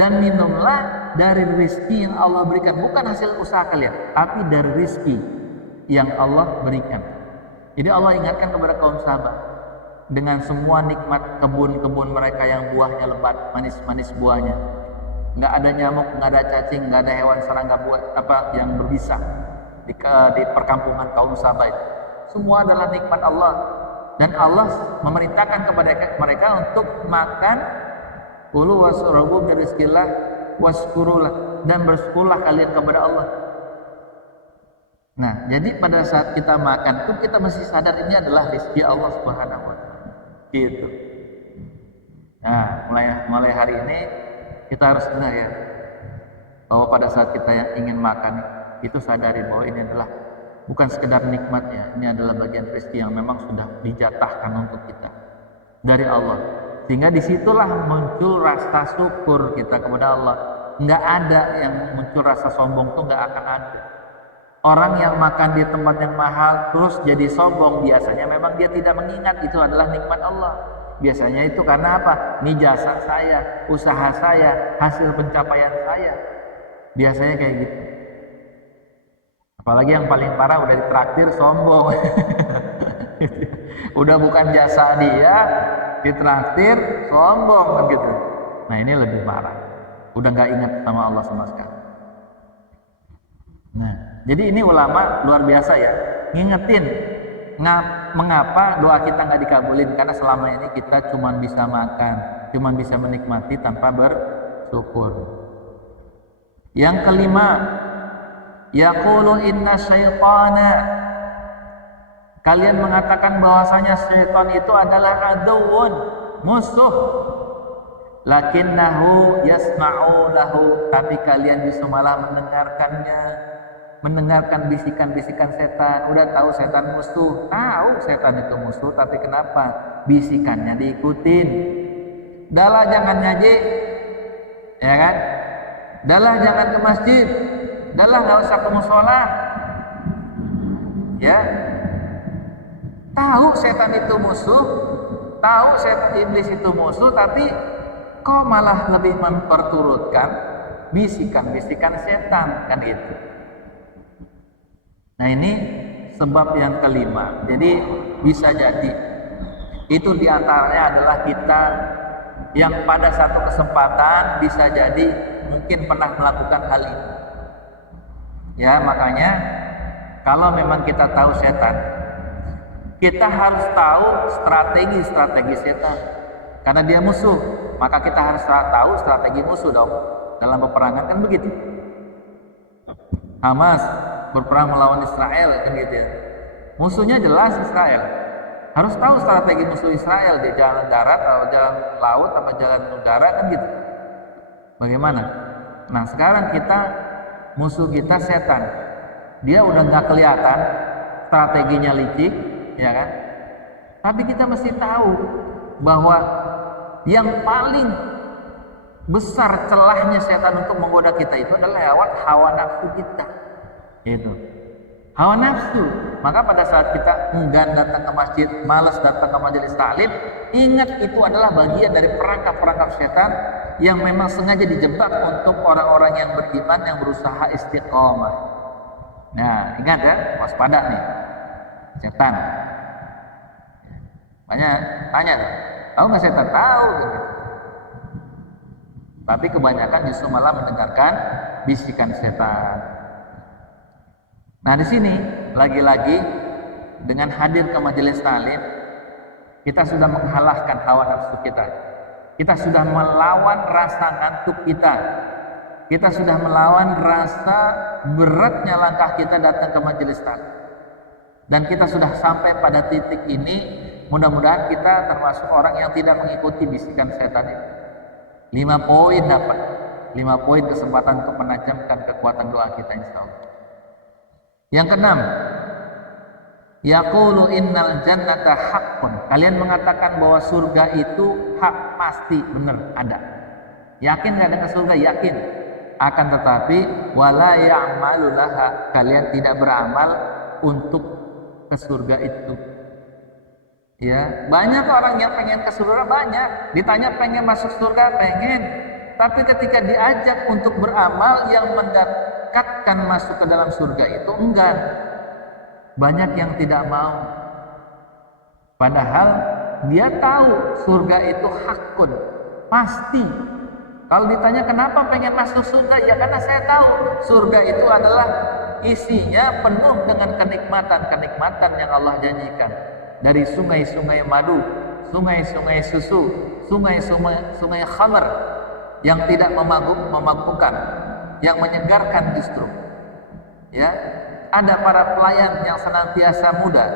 dan minumlah dari rezeki yang Allah berikan, bukan hasil usaha kalian, tapi dari rezeki yang Allah berikan. Jadi Allah ingatkan kepada kaum Sabah dengan semua nikmat kebun-kebun mereka yang buahnya lebat, manis-manis buahnya. nggak ada nyamuk, nggak ada cacing, nggak ada hewan serangga buat apa yang berbisa di perkampungan kaum Sabah itu. Semua adalah nikmat Allah, dan Allah memerintahkan kepada mereka untuk makan, kulu wasrabu min rizqillah waskurulah, dan bersyukurlah kalian kepada Allah. Nah, jadi pada saat kita makan itu kita mesti sadar ini adalah rezeki Allah Subhanahu wa taala. Gitu. Nah, mulai hari ini kita harus dengar ya, bahwa pada saat kita yang ingin makan itu sadari bahwa ini adalah bukan sekedar nikmatnya, ini adalah bagian rezeki yang memang sudah dijatahkan untuk kita dari Allah. Sehingga disitulah muncul rasa syukur kita kepada Allah. Nggak ada yang muncul rasa sombong, tuh nggak akan ada. Orang yang makan di tempat yang mahal terus jadi sombong, biasanya memang dia tidak mengingat itu adalah nikmat Allah. Biasanya itu karena apa? Ini jasa saya, usaha saya, hasil pencapaian saya. Biasanya kayak gitu. Apalagi yang paling parah udah ditraktir sombong. Udah bukan jasa dia, ditraktir sombong kan gitu. Nah, ini lebih parah. Udah nggak ingat sama Allah sama sekali. Nah, jadi ini ulama luar biasa ya, ngingetin mengapa doa kita nggak dikabulin, karena selama ini kita cuma bisa makan, cuma bisa menikmati tanpa bersyukur. Yang kelima, yaqulu inna syaitana, kalian mengatakan bahwasanya syaitan itu adalah aduun, musuh. Lakinnahu yasma'u lahu, tapi kalian justru malah mendengarkannya, mendengarkan bisikan-bisikan setan. Udah tahu setan musuh, tahu setan itu musuh, tapi kenapa bisikannya diikutin? Dalah jangan ngaji, ya kan? Dalah jangan ke masjid, dalah nggak usah ke musola, ya. Tahu setan itu musuh, tahu setan iblis itu musuh, tapi kok malah lebih memperturutkan bisikan-bisikan setan, kan gitu. Nah, ini sebab yang kelima. Jadi bisa jadi itu diantaranya adalah kita yang pada satu kesempatan bisa jadi mungkin pernah melakukan hal ini. Ya, makanya kalau memang kita tahu setan, kita harus tahu strategi setan. Karena dia musuh, maka kita harus tahu strategi musuh dong. Dalam peperangan kan begitu. Hamas berperang melawan Israel kan gitu ya. Musuhnya jelas Israel. Harus tahu strategi musuh Israel, di jalan darat atau jalan laut atau jalan udara kan gitu. Bagaimana? Nah, sekarang musuh kita setan. Dia udah nggak kelihatan, strateginya licik, ya kan? Tapi kita mesti tahu bahwa yang paling besar celahnya setan untuk menggoda kita itu adalah lewat hawa nafsu kita. Itu hawa nafsu. Maka pada saat kita enggan datang ke masjid, malas datang ke majelis taklim, ingat itu adalah bagian dari perangkap-perangkap setan yang memang sengaja dijebak untuk orang-orang yang beriman yang berusaha istiqomah. Nah, ingat ya, waspada nih setan. Banyak tanya, tahu nggak setan? Tahu. Tapi kebanyakan justru malah mendengarkan bisikan setan. Nah, di sini lagi-lagi dengan hadir ke majelis taklim, kita sudah mengalahkan hawa nafsu kita. Kita sudah melawan rasa ngantuk kita. Kita sudah melawan rasa beratnya langkah kita datang ke majelis taklim. Dan kita sudah sampai pada titik ini, mudah-mudahan kita termasuk orang yang tidak mengikuti bisikan setan itu. 5 poin dapat. 5 poin kesempatan untuk menajamkan kekuatan doa kita insyaallah. Yang keenam, yaqulu innal jannata haqqun. Kalian mengatakan bahwa surga itu hak, pasti benar ada. Yakin enggak dengan surga? Yakin. Akan tetapi wala ya'malu laha, kalian tidak beramal untuk ke surga itu. Ya, banyak orang yang pengen ke surga, banyak. Ditanya pengen masuk surga, pengen. Tapi ketika diajak untuk beramal yang mendekatkan masuk ke dalam surga itu enggan. Banyak yang tidak mau. Padahal dia tahu surga itu hakun, pasti. Kalau ditanya kenapa pengen masuk surga, ya karena saya tahu surga itu adalah isinya penuh dengan kenikmatan-kenikmatan yang Allah janjikan. Dari sungai-sungai madu, sungai-sungai susu, sungai-sungai khamr yang tidak memabukkan, yang menyegarkan justru. Ya, ada para pelayan yang senantiasa muda,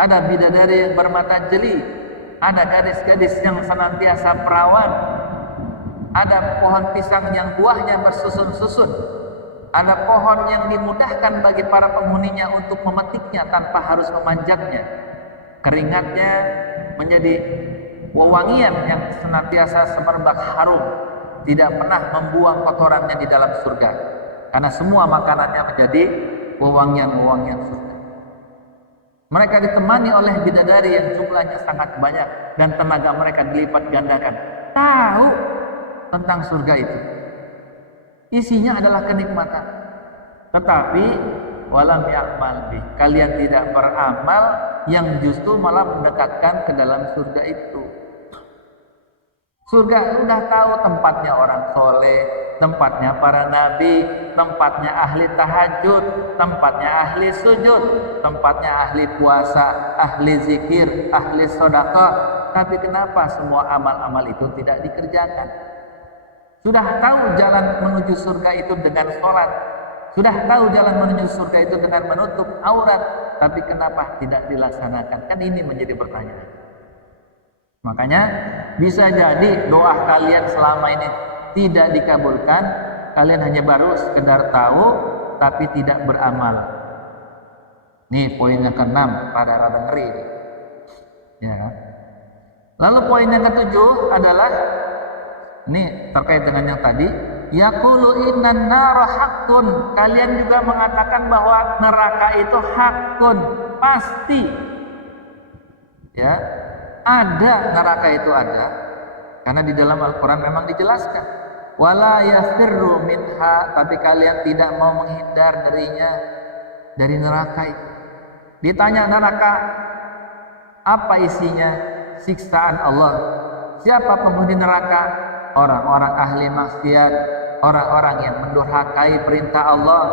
ada bidadari yang bermata jeli, ada gadis-gadis yang senantiasa perawan, ada pohon pisang yang buahnya bersusun-susun, ada pohon yang dimudahkan bagi para penghuninya untuk memetiknya tanpa harus memanjatnya. Keringatnya menjadi wewangian yang senantiasa semerbak harum, tidak pernah membuang kotorannya di dalam surga, karena semua makanannya menjadi wewangian-wewangian surga. Mereka ditemani oleh bidadari yang jumlahnya sangat banyak dan tenaga mereka dilipat gandakan. Tahu tentang surga itu, isinya adalah kenikmatan. Tetapi walam ya'mal bih, kalian tidak beramal yang justru malah mendekatkan ke dalam surga itu. Surga udah tahu tempatnya orang soleh, tempatnya para nabi, tempatnya ahli tahajud, tempatnya ahli sujud, tempatnya ahli puasa, ahli zikir, ahli sedekah. Tapi kenapa semua amal-amal itu tidak dikerjakan? Sudah tahu jalan menuju surga itu dengan sholat, sudah tahu jalan menuju surga itu dengan menutup aurat, tapi kenapa tidak dilaksanakan? Kan ini menjadi pertanyaan. Makanya bisa jadi doa kalian selama ini tidak dikabulkan, kalian hanya baru sekedar tahu tapi tidak beramal. Nih poin yang ke-6, rada-rada ngeri. Ya. Lalu poin yang ke-7 adalah ini terkait dengan yang tadi, yaqulu innan nara haqqun. Kalian juga mengatakan bahwa neraka itu haqqun, pasti. Ya. Ada, neraka itu ada. Karena di dalam Al-Quran memang dijelaskan. Wala yafirru minha, tapi kalian tidak mau menghindar darinya, dari neraka itu. Ditanya neraka, apa isinya? Siksaan Allah. Siapa penghuni neraka? Orang-orang ahli maksiat, orang-orang yang mendurhakai perintah Allah,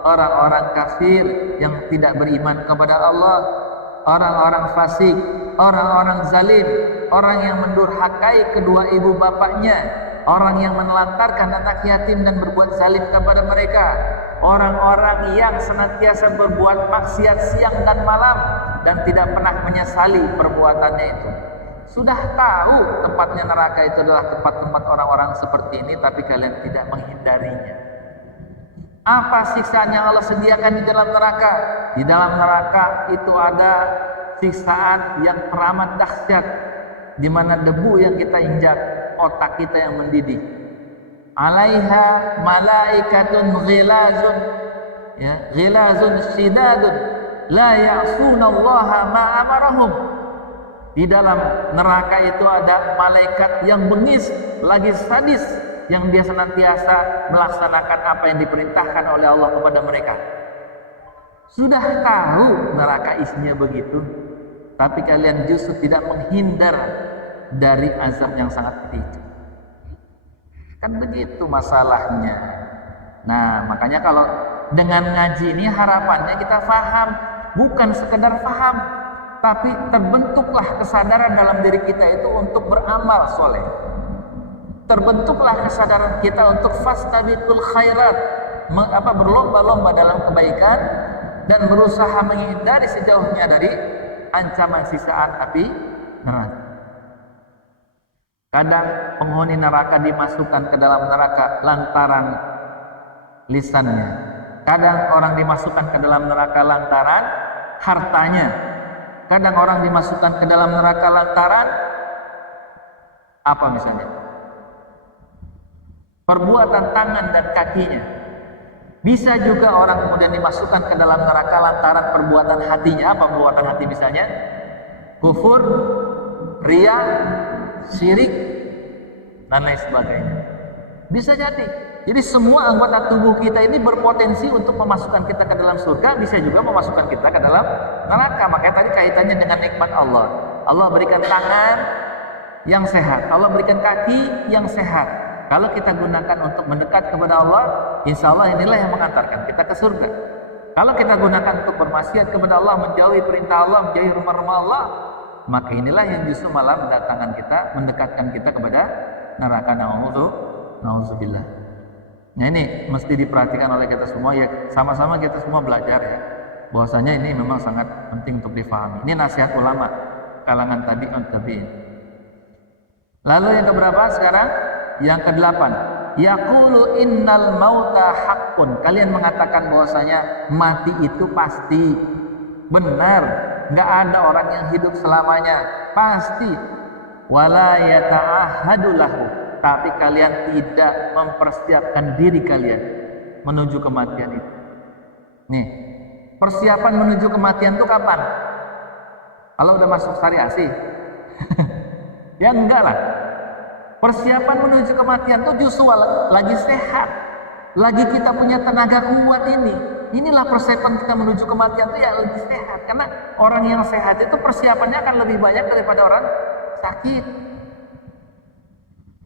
orang-orang kafir yang tidak beriman kepada Allah, orang-orang fasik, orang-orang zalim, orang yang mendurhakai kedua ibu bapaknya, orang yang menelantarkan anak yatim dan berbuat zalim kepada mereka, orang-orang yang senantiasa berbuat maksiat siang dan malam dan tidak pernah menyesali perbuatannya itu. Sudah tahu tempatnya neraka itu adalah tempat-tempat orang-orang seperti ini, tapi kalian tidak menghindarinya. Apa siksaan yang Allah sediakan di dalam neraka? Di dalam neraka itu ada siksaan yang teramat dahsyat, di mana debu yang kita injak, otak kita yang mendidih. Alaiha malaikatun ghilazun, ya, ghilazun shidadun, la ya'sunallaha ma amarahum. Di dalam neraka itu ada malaikat yang bengis, lagi sadis, yang dia senantiasa melaksanakan apa yang diperintahkan oleh Allah kepada mereka. Sudah tahu neraka isinya begitu, tapi kalian justru tidak menghindar dari azab yang sangat pedih itu. Kan begitu masalahnya. Nah, makanya kalau dengan ngaji ini harapannya kita paham, bukan sekedar paham, tapi terbentuklah kesadaran dalam diri kita itu untuk beramal soleh. Terbentuklah kesadaran kita untuk fastabiqul khairat, berlomba-lomba dalam kebaikan dan berusaha menghindari sejauhnya dari ancaman sisaan api neraka. Kadang penghuni neraka dimasukkan ke dalam neraka lantaran lisannya. Kadang orang dimasukkan ke dalam neraka lantaran hartanya. Kadang orang dimasukkan ke dalam neraka lantaran apa misalnya? Perbuatan tangan dan kakinya. Bisa juga orang kemudian dimasukkan ke dalam neraka lantaran perbuatan hatinya. Apa perbuatan hati misalnya? Kufur, riya, syirik, dan lain sebagainya. Bisa jadi. Jadi semua anggota tubuh kita ini berpotensi untuk memasukkan kita ke dalam surga, bisa juga memasukkan kita ke dalam neraka. Makanya tadi kaitannya dengan nikmat Allah. Allah berikan tangan yang sehat, Allah berikan kaki yang sehat, kalau kita gunakan untuk mendekat kepada Allah, insya Allah inilah yang mengantarkan kita ke surga. Kalau kita gunakan untuk bermaksiat kepada Allah, menjauhi perintah Allah, menjauhi rumah-rumah Allah, maka inilah yang justru malah mendatangkan kita, mendekatkan kita kepada neraka. Nauzubillah. Nah ini mesti diperhatikan oleh kita semua ya, sama-sama kita semua belajar ya, bahwasanya ini memang sangat penting untuk difahami. Ini nasihat ulama kalangan tabi'in. Lalu yang keberapa sekarang? Yang kedelapan, yaqulu innal mauta haqqun. Kalian mengatakan bahwasanya mati itu pasti. Benar, nggak ada orang yang hidup selamanya, pasti. Wala yata'ahadu lahu. Tapi kalian tidak mempersiapkan diri kalian menuju kematian itu. Nih, persiapan menuju kematian itu kapan? Kalau udah masuk syariah sih ya enggak lah. Persiapan menuju kematian itu justru lagi sehat, lagi kita punya tenaga kuat ini. Inilah persiapan kita menuju kematian itu ya lagi sehat. Karena orang yang sehat itu persiapannya akan lebih banyak daripada orang sakit.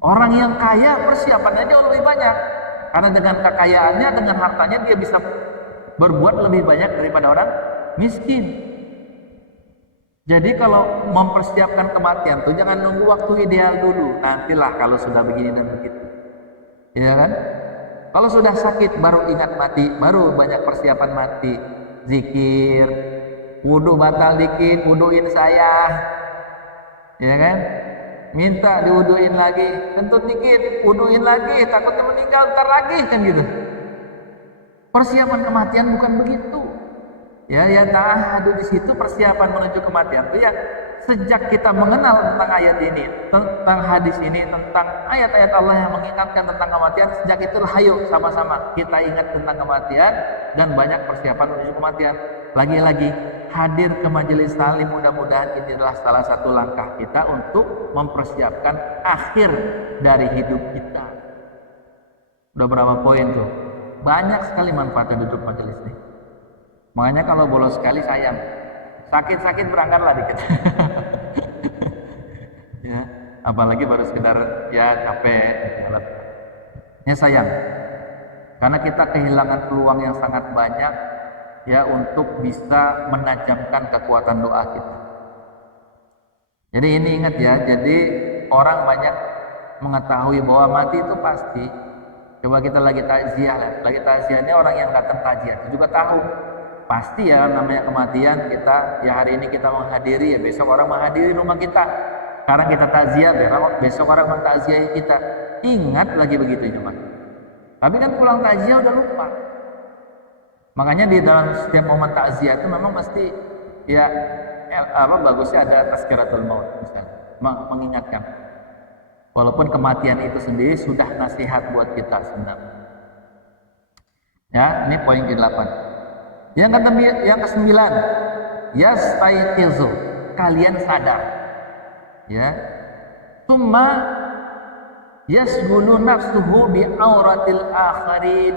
Orang yang kaya persiapannya jauh lebih banyak. Karena dengan kekayaannya, dengan hartanya dia bisa berbuat lebih banyak daripada orang miskin. Jadi kalau mempersiapkan kematian tuh jangan nunggu waktu ideal dulu. Nantilah kalau sudah begini dan begitu. Ya kan? Kalau sudah sakit baru ingat mati, baru banyak persiapan mati. Zikir, wudu batal dikit, wuduin saya. Ya kan? Minta diwuduin lagi, kentut dikit, wuduin lagi, takutnya meninggal ntar lagi, kan gitu. Persiapan kematian bukan begitu. Ya ta'ahadu di situ persiapan menuju kematian itu ya sejak kita mengenal tentang ayat ini, tentang hadis ini, tentang ayat-ayat Allah yang mengingatkan tentang kematian, sejak itulah hayo sama-sama kita ingat tentang kematian dan banyak persiapan menuju kematian. Lagi-lagi hadir ke majelis taklim, mudah-mudahan ini adalah salah satu langkah kita untuk mempersiapkan akhir dari hidup kita. Udah berapa poin tuh? Banyak sekali manfaatnya duduk majelis ini. Makanya kalau bolos sekali sayang. Sakit-sakit berangkatlah dikit. Ya, apalagi baru sekedar ya capek. Ini sayang. Karena kita kehilangan peluang yang sangat banyak ya untuk bisa menajamkan kekuatan doa kita. Jadi ini ingat ya, jadi orang banyak mengetahui bahwa mati itu pasti. Coba kita lagi takziah, ini orang yang datang takziah juga tahu pasti ya namanya kematian kita. Ya hari ini kita menghadiri, ya besok orang menghadiri rumah kita. Sekarang kita takziah, besok orang mentakziahi kita. Ingat lagi begitu cuma. Tapi kan pulang takziah udah lupa. Makanya di dalam setiap momen takziah itu memang mesti ya bagusnya ada tazkiratul maut misalnya, mengingatkan. Walaupun kematian itu sendiri sudah nasihat buat kita sebenarnya. Ya, ini poin ke-8. Yang ke-9, yastaiqizu, kalian sadar. Ya. Tsumma yasghulu nafsuhu bi auratil akharin.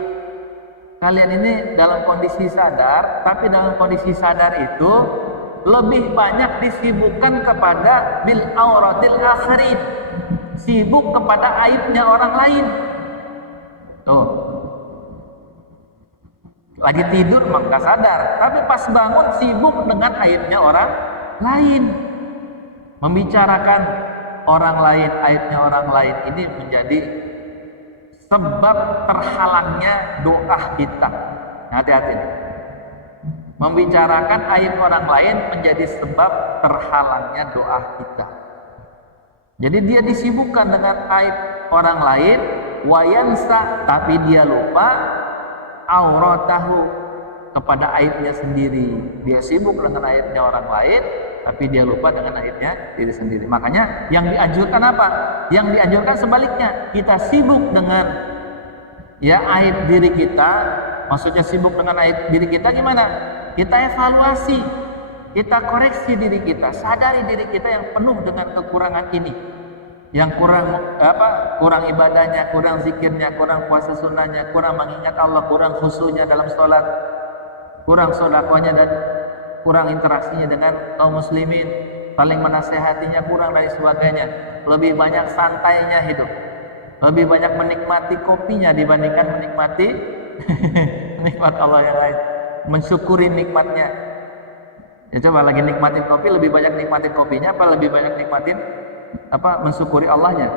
Kalian ini dalam kondisi sadar, tapi dalam kondisi sadar itu lebih banyak disibukkan kepada bil auratil akharin, sibuk kepada aibnya orang lain. Tuh, lagi tidur maka sadar, tapi pas bangun sibuk dengan aibnya orang lain, membicarakan orang lain, aibnya orang lain. Ini menjadi sebab terhalangnya doa kita. Hati-hati. Membicarakan aib orang lain menjadi sebab terhalangnya doa kita. Jadi dia disibukkan dengan aib orang lain, wayansa, tapi dia lupa auratahu, kepada aibnya sendiri. Dia sibuk dengan aibnya orang lain, tapi dia lupa dengan aibnya diri sendiri. Makanya yang dianjurkan apa? Yang dianjurkan sebaliknya, kita sibuk dengan ya aib diri kita. Maksudnya sibuk dengan aib diri kita gimana? Kita evaluasi, kita koreksi diri kita, sadari diri kita yang penuh dengan kekurangan ini, yang kurang ibadahnya, kurang zikirnya, kurang puasa sunnahnya, kurang mengingat Allah, kurang khusyuknya dalam sholat, kurang sedekahnya dan kurang interaksinya dengan kaum muslimin, saling menasehatinya kurang dan sebagainya. Lebih banyak santainya hidup. lebih banyak menikmati kopinya dibandingkan menikmati nikmat Allah yang lain, mensyukuri nikmatnya. Ya coba lagi nikmatin kopi, lebih banyak nikmatin kopinya apa lebih banyak nikmatin mensyukuri Allahnya?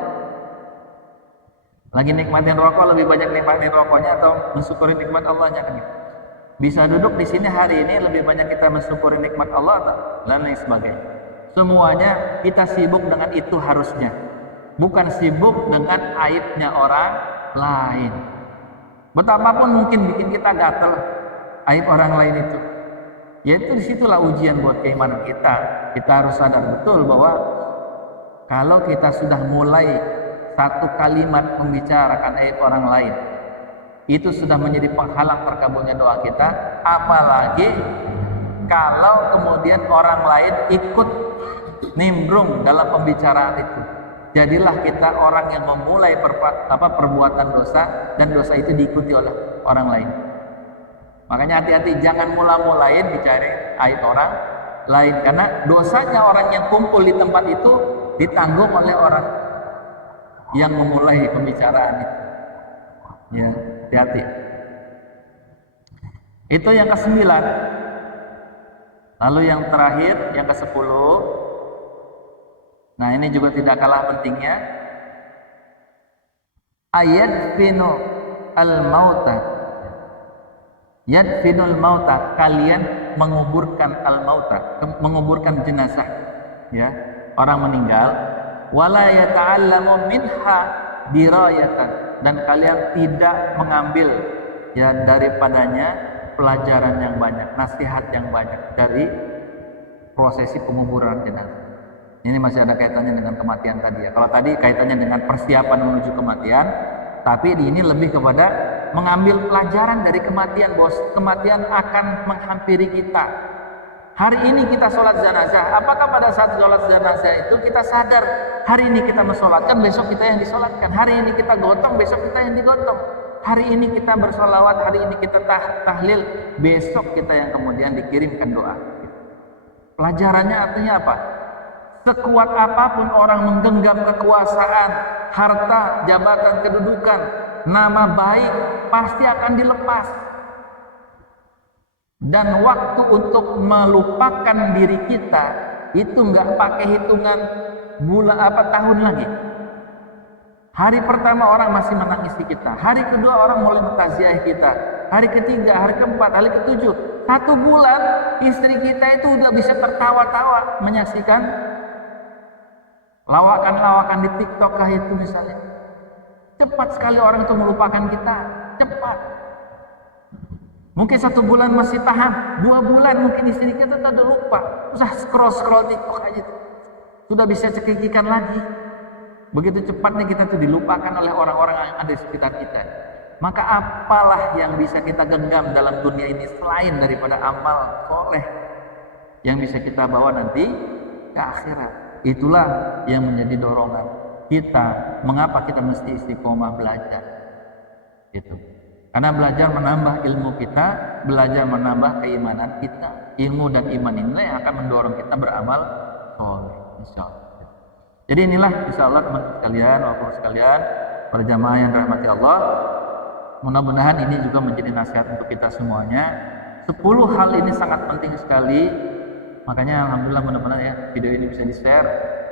Lagi nikmatin rokok, lebih banyak nikmatin rokoknya atau mensyukuri nikmat Allahnya kan gitu. Bisa duduk di sini hari ini lebih banyak kita mensyukuri nikmat Allah atau dan lain sebagainya. Semuanya kita sibuk dengan itu harusnya, bukan sibuk dengan aibnya orang lain. Betapapun mungkin bikin kita gatel aib orang lain itu, yaitu disitulah ujian buat keimanan kita. Kita harus sadar betul bahwa kalau kita sudah mulai satu kalimat membicarakan aib orang lain, itu sudah menjadi penghalang terkabulnya doa kita. Apalagi kalau kemudian orang lain ikut nimbrung dalam pembicaraan itu, jadilah kita orang yang memulai perbuatan dosa dan dosa itu diikuti oleh orang lain. Makanya hati-hati, jangan mula-mulain bicara aib orang lain, karena dosanya orang yang kumpul di tempat itu ditanggung oleh orang yang memulai pembicaraan itu. Ya, hati-hati. Itu yang ke-9. Lalu yang terakhir, yang ke-10. Nah, ini juga tidak kalah pentingnya. Ayadfinu al-mauta. Yadfinul mauta, kalian menguburkan al-mauta, menguburkan jenazah, ya, orang meninggal. Wala yata'allamu minha dirayatan, dan kalian tidak mengambil ya daripadanya pelajaran yang banyak, nasihat yang banyak dari prosesi penguburan jenazah. Ini masih ada kaitannya dengan kematian tadi ya. Kalau tadi kaitannya dengan persiapan menuju kematian, tapi ini lebih kepada mengambil pelajaran dari kematian, bos. Kematian akan menghampiri kita. Hari ini kita sholat jenazah, apakah pada saat sholat jenazah itu kita sadar hari ini kita mensolatkan, besok kita yang disolatkan. Hari ini kita gotong, besok kita yang digotong. Hari ini kita bersolawat, hari ini kita tahlil, besok kita yang kemudian dikirimkan doa. Pelajarannya artinya apa? Sekuat apapun orang menggenggam kekuasaan, harta, jabatan, kedudukan, nama baik, pasti akan dilepas. Dan waktu untuk melupakan diri kita itu nggak pakai hitungan bulan tahun lagi. Hari pertama orang masih menangisi kita, hari kedua orang mulai bertaziah kita, hari ketiga, hari keempat, hari ketujuh, 1 bulan istri kita itu udah bisa tertawa-tawa menyaksikan lawakan-lawakan di TikTok kah itu misalnya. Cepat sekali orang itu melupakan kita, cepat. Mungkin 1 bulan masih tahan, 2 bulan mungkin istri kita udah lupa, usah scroll TikTok aja, sudah bisa cekikikan lagi. Begitu cepatnya kita tuh dilupakan oleh orang-orang yang ada di sekitar kita. Maka apalah yang bisa kita genggam dalam dunia ini selain daripada amal soleh yang bisa kita bawa nanti ke akhirat. Itulah yang menjadi dorongan kita, mengapa kita mesti istiqomah belajar. Itu karena belajar menambah ilmu kita, belajar menambah keimanan kita. Ilmu dan iman inilah yang akan mendorong kita beramal soleh, insyaallah. Jadi inilah insyaallah teman-teman sekalian, bapak sekalian, berjamaah yang dirahmati Allah. Mudah-mudahan ini juga menjadi nasihat untuk kita semuanya. 10 hal ini sangat penting sekali. Makanya alhamdulillah mudah-mudahan ya video ini bisa di-share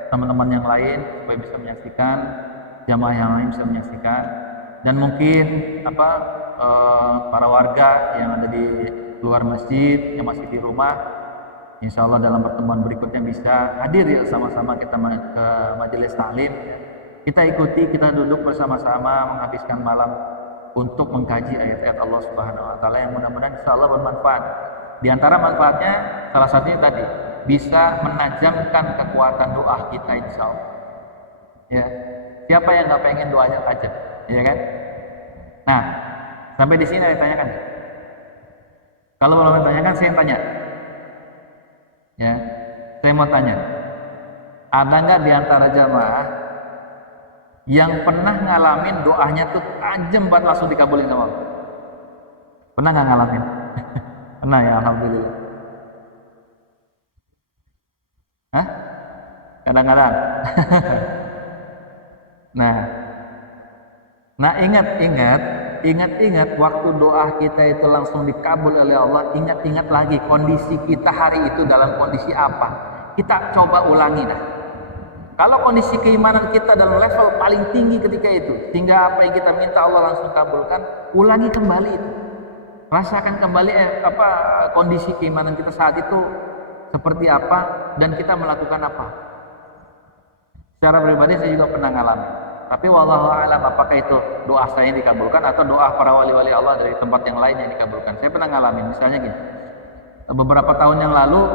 teman-teman yang lain supaya bisa menyaksikan, jamaah yang lain bisa menyaksikan, dan mungkin para warga yang ada di luar masjid yang masih di rumah, insya Allah dalam pertemuan berikutnya bisa hadir ya sama-sama kita ke majelis taklim. Kita ikuti, kita duduk bersama-sama menghabiskan malam untuk mengkaji ayat-ayat Allah Subhanahu wa taala yang mudah-mudahan insya Allah bermanfaat. Di antara manfaatnya salah satunya tadi bisa menajamkan kekuatan doa kita insya Allah. Ya, siapa yang nggak pengen doanya tajam, ya kan? Nah, sampai di sini ada ditanyakan. Kalau belum ditanyakan, saya tanya. Ya, saya mau tanya. Ada nggak di antara jamaah yang pernah ngalamin doanya tuh tajam banget langsung dikabulin sama Allah? Pernah nggak ngalamin? Pernah ya, alhamdulillah. Hah? Kadang-kadang. Nah, Nah, ingat waktu doa kita itu langsung dikabul oleh Allah. Ingat lagi kondisi kita hari itu dalam kondisi apa. Kita coba ulangi dah. Kalau kondisi keimanan kita dalam level paling tinggi ketika itu, sehingga apa yang kita minta Allah langsung kabulkan, ulangi kembali itu. Rasakan kembali kondisi keimanan kita saat itu seperti apa dan kita melakukan apa. Secara pribadi saya juga pernah ngalamin. Tapi wallahu a'lam apakah itu doa saya yang dikabulkan atau doa para wali-wali Allah dari tempat yang lain yang dikabulkan. Saya pernah ngalamin, misalnya gini. Beberapa tahun yang lalu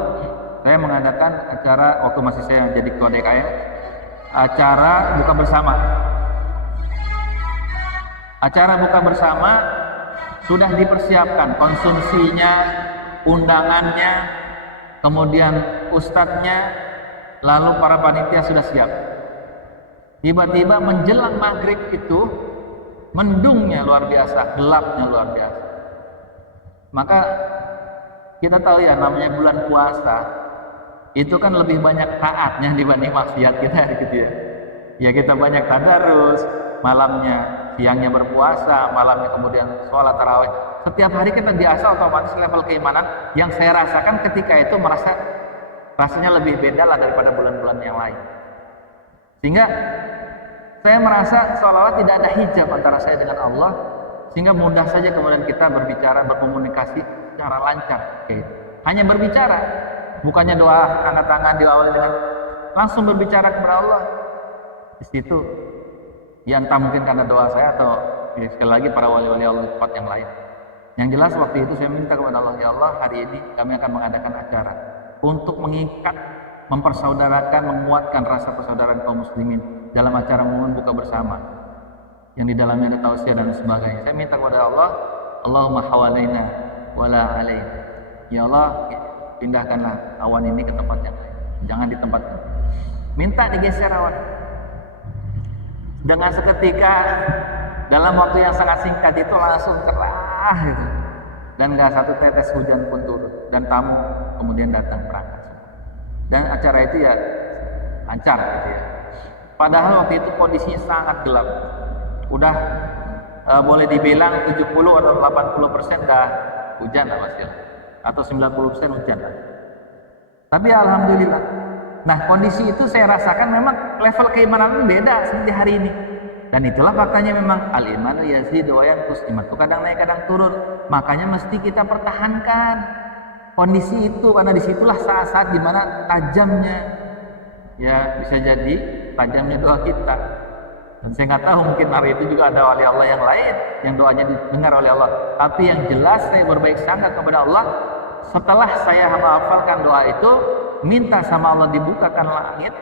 saya mengadakan acara waktu masih saya menjadi ketua DKM, acara buka bersama. Acara buka bersama sudah dipersiapkan konsumsinya, undangannya, kemudian ustadznya, lalu para panitia sudah siap. Tiba-tiba menjelang maghrib itu mendungnya luar biasa, gelapnya luar biasa. Maka kita tahu ya, namanya bulan puasa itu kan lebih banyak taatnya dibanding maksiat kita gitu ya. Ya kita banyak tadarus, malamnya, siangnya berpuasa, malamnya kemudian sholat tarawih. Setiap hari kita biasa otomatis level keimanan yang saya rasakan ketika itu rasanya lebih beda lah daripada bulan-bulan yang lain. Sehingga saya merasa seolah-olah tidak ada hijab antara saya dengan Allah, sehingga mudah saja kemudian kita berbicara, berkomunikasi secara lancar. Hanya berbicara, bukannya doa angkat tangan diawali dengan langsung berbicara kepada Allah. Di situ, ya entah mungkin karena doa saya atau ya sekali lagi para wali-wali Allah di tempat yang lain. Yang jelas waktu itu saya minta kepada Allah, ya Allah, hari ini kami akan mengadakan acara untuk mengikat, mempersaudarakan, menguatkan rasa persaudaraan kaum muslimin dalam acara momen buka bersama yang di dalamnya ada tausiah dan sebagainya. Saya minta kepada Allah, Allahumma hawalaina wala alaina. Ya Allah, pindahkanlah awan ini ke tempat yang lain, jangan di tempat ini. Minta digeser awan. Dengan seketika dalam waktu yang sangat singkat itu langsung cerah gitu. Dan gak satu tetes hujan pun turun, dan tamu kemudian datang berangkat. Dan acara itu ya lancar gitu ya. Padahal waktu itu kondisinya sangat gelap. Udah boleh dibilang 70 atau 80% dah hujan lah Mas, atau 90% hujan lah. Tapi alhamdulillah. Nah, kondisi itu saya rasakan memang level keimanan beda seperti hari ini. Dan itulah faktanya memang al-imanu yazidu wa yanqus. Iman itu kadang naik kadang turun. Makanya mesti kita pertahankan kondisi itu, karena disitulah saat-saat dimana tajamnya, ya bisa jadi tajamnya doa kita. Dan saya nggak tahu, mungkin hari itu juga ada wali Allah yang lain yang doanya didengar oleh Allah. Tapi yang jelas saya berbaik sangka kepada Allah setelah saya menghafalkan doa itu, minta sama Allah dibukakan langit,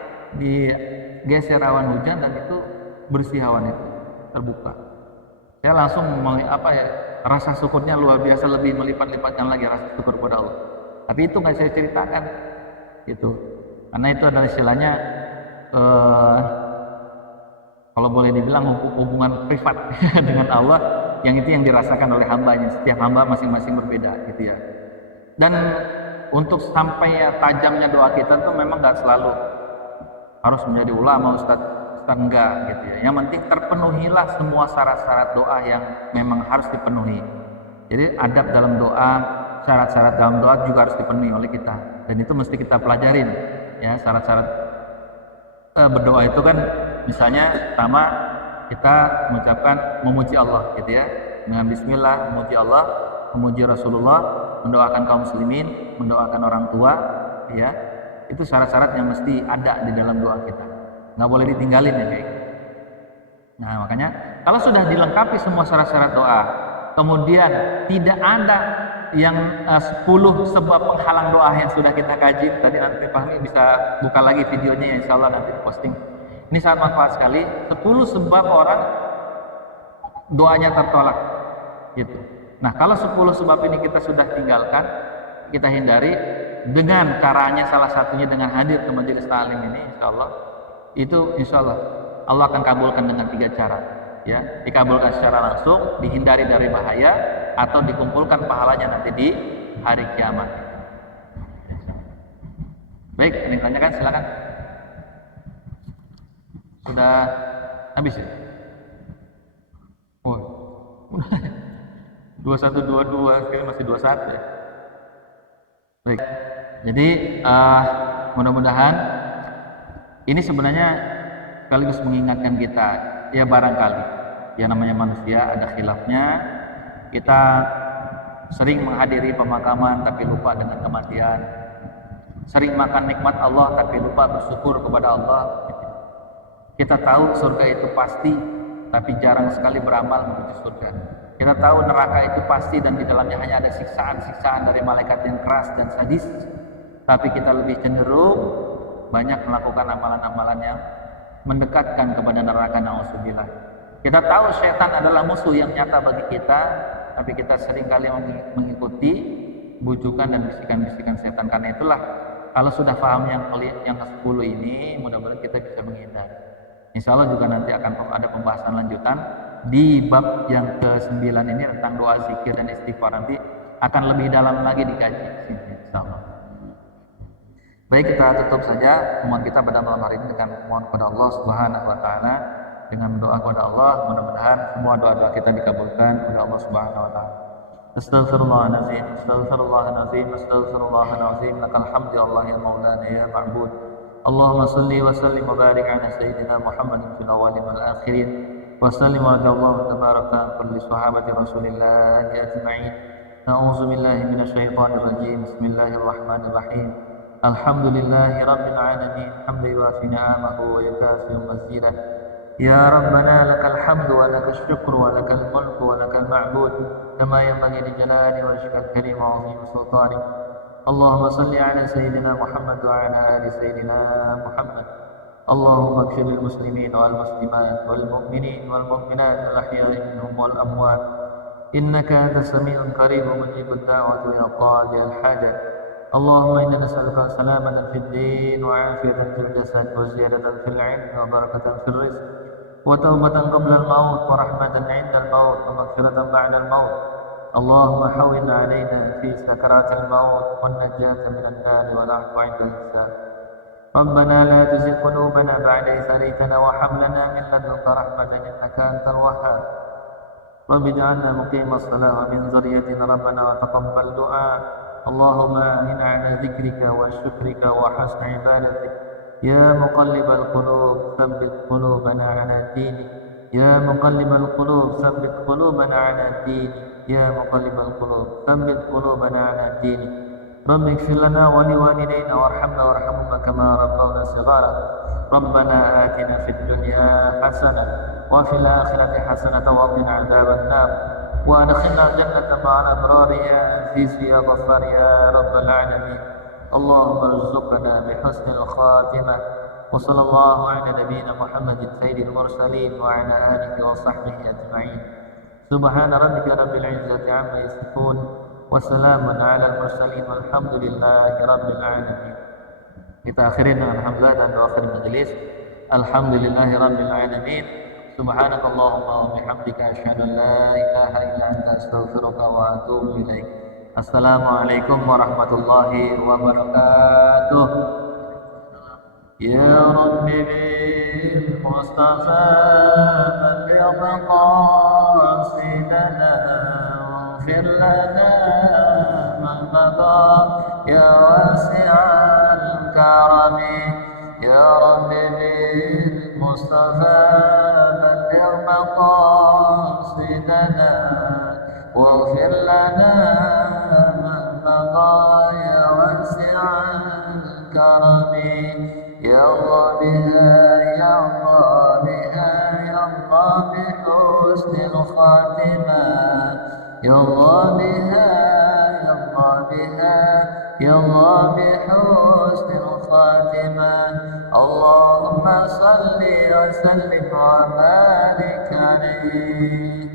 digeser awan hujan, dan itu bersih awan itu terbuka. Saya langsung rasa syukurnya luar biasa, lebih melipat-lipatkan lagi rasa syukur kepada Allah. Tapi itu nggak saya ceritakan gitu, karena itu adalah istilahnya kalau boleh dibilang hubungan privat dengan Allah, yang itu yang dirasakan oleh hambanya. Setiap hamba masing-masing berbeda gitu ya. Dan untuk sampai tajamnya doa kita itu memang nggak selalu harus menjadi ulama, ustadz enggak gitu ya. Yang penting terpenuhilah semua syarat-syarat doa yang memang harus dipenuhi. Jadi adab dalam doa, syarat-syarat dalam doa juga harus dipenuhi oleh kita, dan itu mesti kita pelajarin ya. Syarat-syarat berdoa itu kan misalnya pertama kita mengucapkan memuji Allah gitu ya, dengan bismillah, memuji Allah, memuji Rasulullah, mendoakan kaum muslimin, mendoakan orang tua ya. Itu syarat-syarat yang mesti ada di dalam doa kita, nggak boleh ditinggalin ya kayak gitu. Nah makanya kalau sudah dilengkapi semua syarat-syarat doa, kemudian tidak ada yang 10 sebab penghalang doa yang sudah kita kaji tadi, nanti Fahmi bisa buka lagi videonya ya, insya Allah nanti posting. Ini sangat manfaat sekali, 10 sebab orang doanya tertolak gitu. Nah kalau 10 sebab ini kita sudah tinggalkan, kita hindari dengan caranya, salah satunya dengan hadir ke majelis ta'lim ini, insya Allah itu insya Allah akan kabulkan dengan 3 cara ya. Dikabulkan secara langsung, dihindari dari bahaya, atau dikumpulkan pahalanya nanti di hari kiamat. Baik, ini tanyakan silakan. Sudah habis ya? 2122 sekarang masih 21 ya. Baik. Jadi mudah-mudahan ini sebenarnya sekaligus mengingatkan kita, ya barangkali ya namanya manusia ada khilafnya. Kita sering menghadiri pemakaman tapi lupa dengan kematian. Sering makan nikmat Allah tapi lupa bersyukur kepada Allah. Kita tahu surga itu pasti, tapi jarang sekali beramal menuju surga. Kita tahu neraka itu pasti dan di dalamnya hanya ada siksaan-siksaan dari malaikat yang keras dan sadis. Tapi kita lebih cenderung banyak melakukan amalan-amalan yang mendekatkan kepada neraka, na'udzubillah. Kita tahu setan adalah musuh yang nyata bagi kita, tapi kita seringkali mengikuti bujukan dan bisikan-bisikan setan. Karena itulah kalau sudah paham yang ke-10 ini, mudah-mudahan kita bisa menghindar. Insya Allah juga nanti akan ada pembahasan lanjutan di bab yang ke-9 ini tentang doa, zikir, dan istighfar. Nanti akan lebih dalam lagi dikaji. Insya Allah. Baik, kita tutup saja mohon kita pada malam hari ini dengan mohon kepada Allah Subhanahu wa taala, dengan doa kepada Allah, mudah-mudahan semua doa-doa kita dikabulkan oleh Allah Subhanahu wa taala. Astaghfirullahaladzim, astaghfirullahaladzim, astaghfirullahaladzim, lakal hamdu ya Allah ya maulana ya ma'bud. Allahumma salli wa sallim wa barik ala sayyidina Muhammadin fil awwalin wal akhirin wa sallim wa radiyallahu tabaraka kulli sahabati Rasulillah ajma'in. A'udzu billahi minasyaitonir rajim. Bismillahirrahmanirrahim. Alhamdulillahi rabbil alamin, hamdan yuwafi ni'amahu wa yukafi mazidah. Ya Rabbana lakal hamdu wa lakal syukru wa lakal mulku wa lakal ma'bud kama yanbaghi li jalali wajhikal karim wa 'azimi sultanik. Allahumma salli ala sayyidina Muhammad wa ala ali sayyidina Muhammad. Allahumma ighfir lil muslimin wal muslimat wal mu'minin wal mu'minat al ahya'i minhum wal amwat. Innaka antas sami'un qarib wa mujibud da'wati ya qadiyal hajat. Allahumma inna nas'aluka salamatan fid din wa 'afiyatan fil jasad wa ziyadatan fil 'ilmi wa barakatan fil rizq wa taubatan qabla al-maut wa rahmatan 'inda al-maut wa maghfiratan ba'da al-maut. Allahumma hawwin 'alaina fi sakaratil maut wan najata minan nar wal 'afwa 'inda al-hisab. Rabbana la tuzigh qulubana ba'da idh hadaytana wa hab lana min ladunka rahmatan innaka antal wahhab. Rabbi ij'alna muqimas salah wa min dhurriyyatina rabbana wa taqabbal du'a. Allahumma a'inna 'ala dzikrika wa syukrika wa husni ibadatik. Ya muqallibal qulub tsabbit qulubana 'ala dinik. Ya muqallibal qulub tsabbit qulubana 'ala dinik. Ya muqallibal qulub tsabbit qulubana 'ala dinik. Rabbi ighfir lana wa liwalidayna warhamna warhamhum kama rabbawna shighara. Rabbana atina fid dunya hasanah wa fil akhirati hasanah wa qina 'adzaban nar. Wa adkhilna jannata ma'al abrar ya aziz ya ghaffar ya rabbal alamin. Allahumma arzuqna bi husnil khatimah. Wa sallallahu ala nabiyyina Muhammadin sayyidil mursalin wa ala alihi wa sahbihi ajma'in. Subhana rabbika rabbil izzati 'amma yasifun wa salamun ala al mursalin walhamdulillahi rabbil alamin. Kita akhirin dengan hamdalah dan doa akhir majelis. Alhamdulillahi rabbil alamin. Subhanakallahumma wa bihamdika asyhadu an la ilaha illa anta astaghfiruka wa atubu ilaik. Assalamualaikum warahmatullahi wabarakatuh. Ya Rabbi bil Mustafa balligh qasidana waghfir lana ma madha ya wasi'al karami. Ya Rabbi bil Mustafa بلغ مقاصدنا واغفر لنا ما مضى يا واسع الكرم. يا الله بها يا الله بها يا الله بحسن الخاتمة. يا الله بها يا الله بها يا الله بحسن الخاتمة. اللهم صل وسلم وبارك عليه.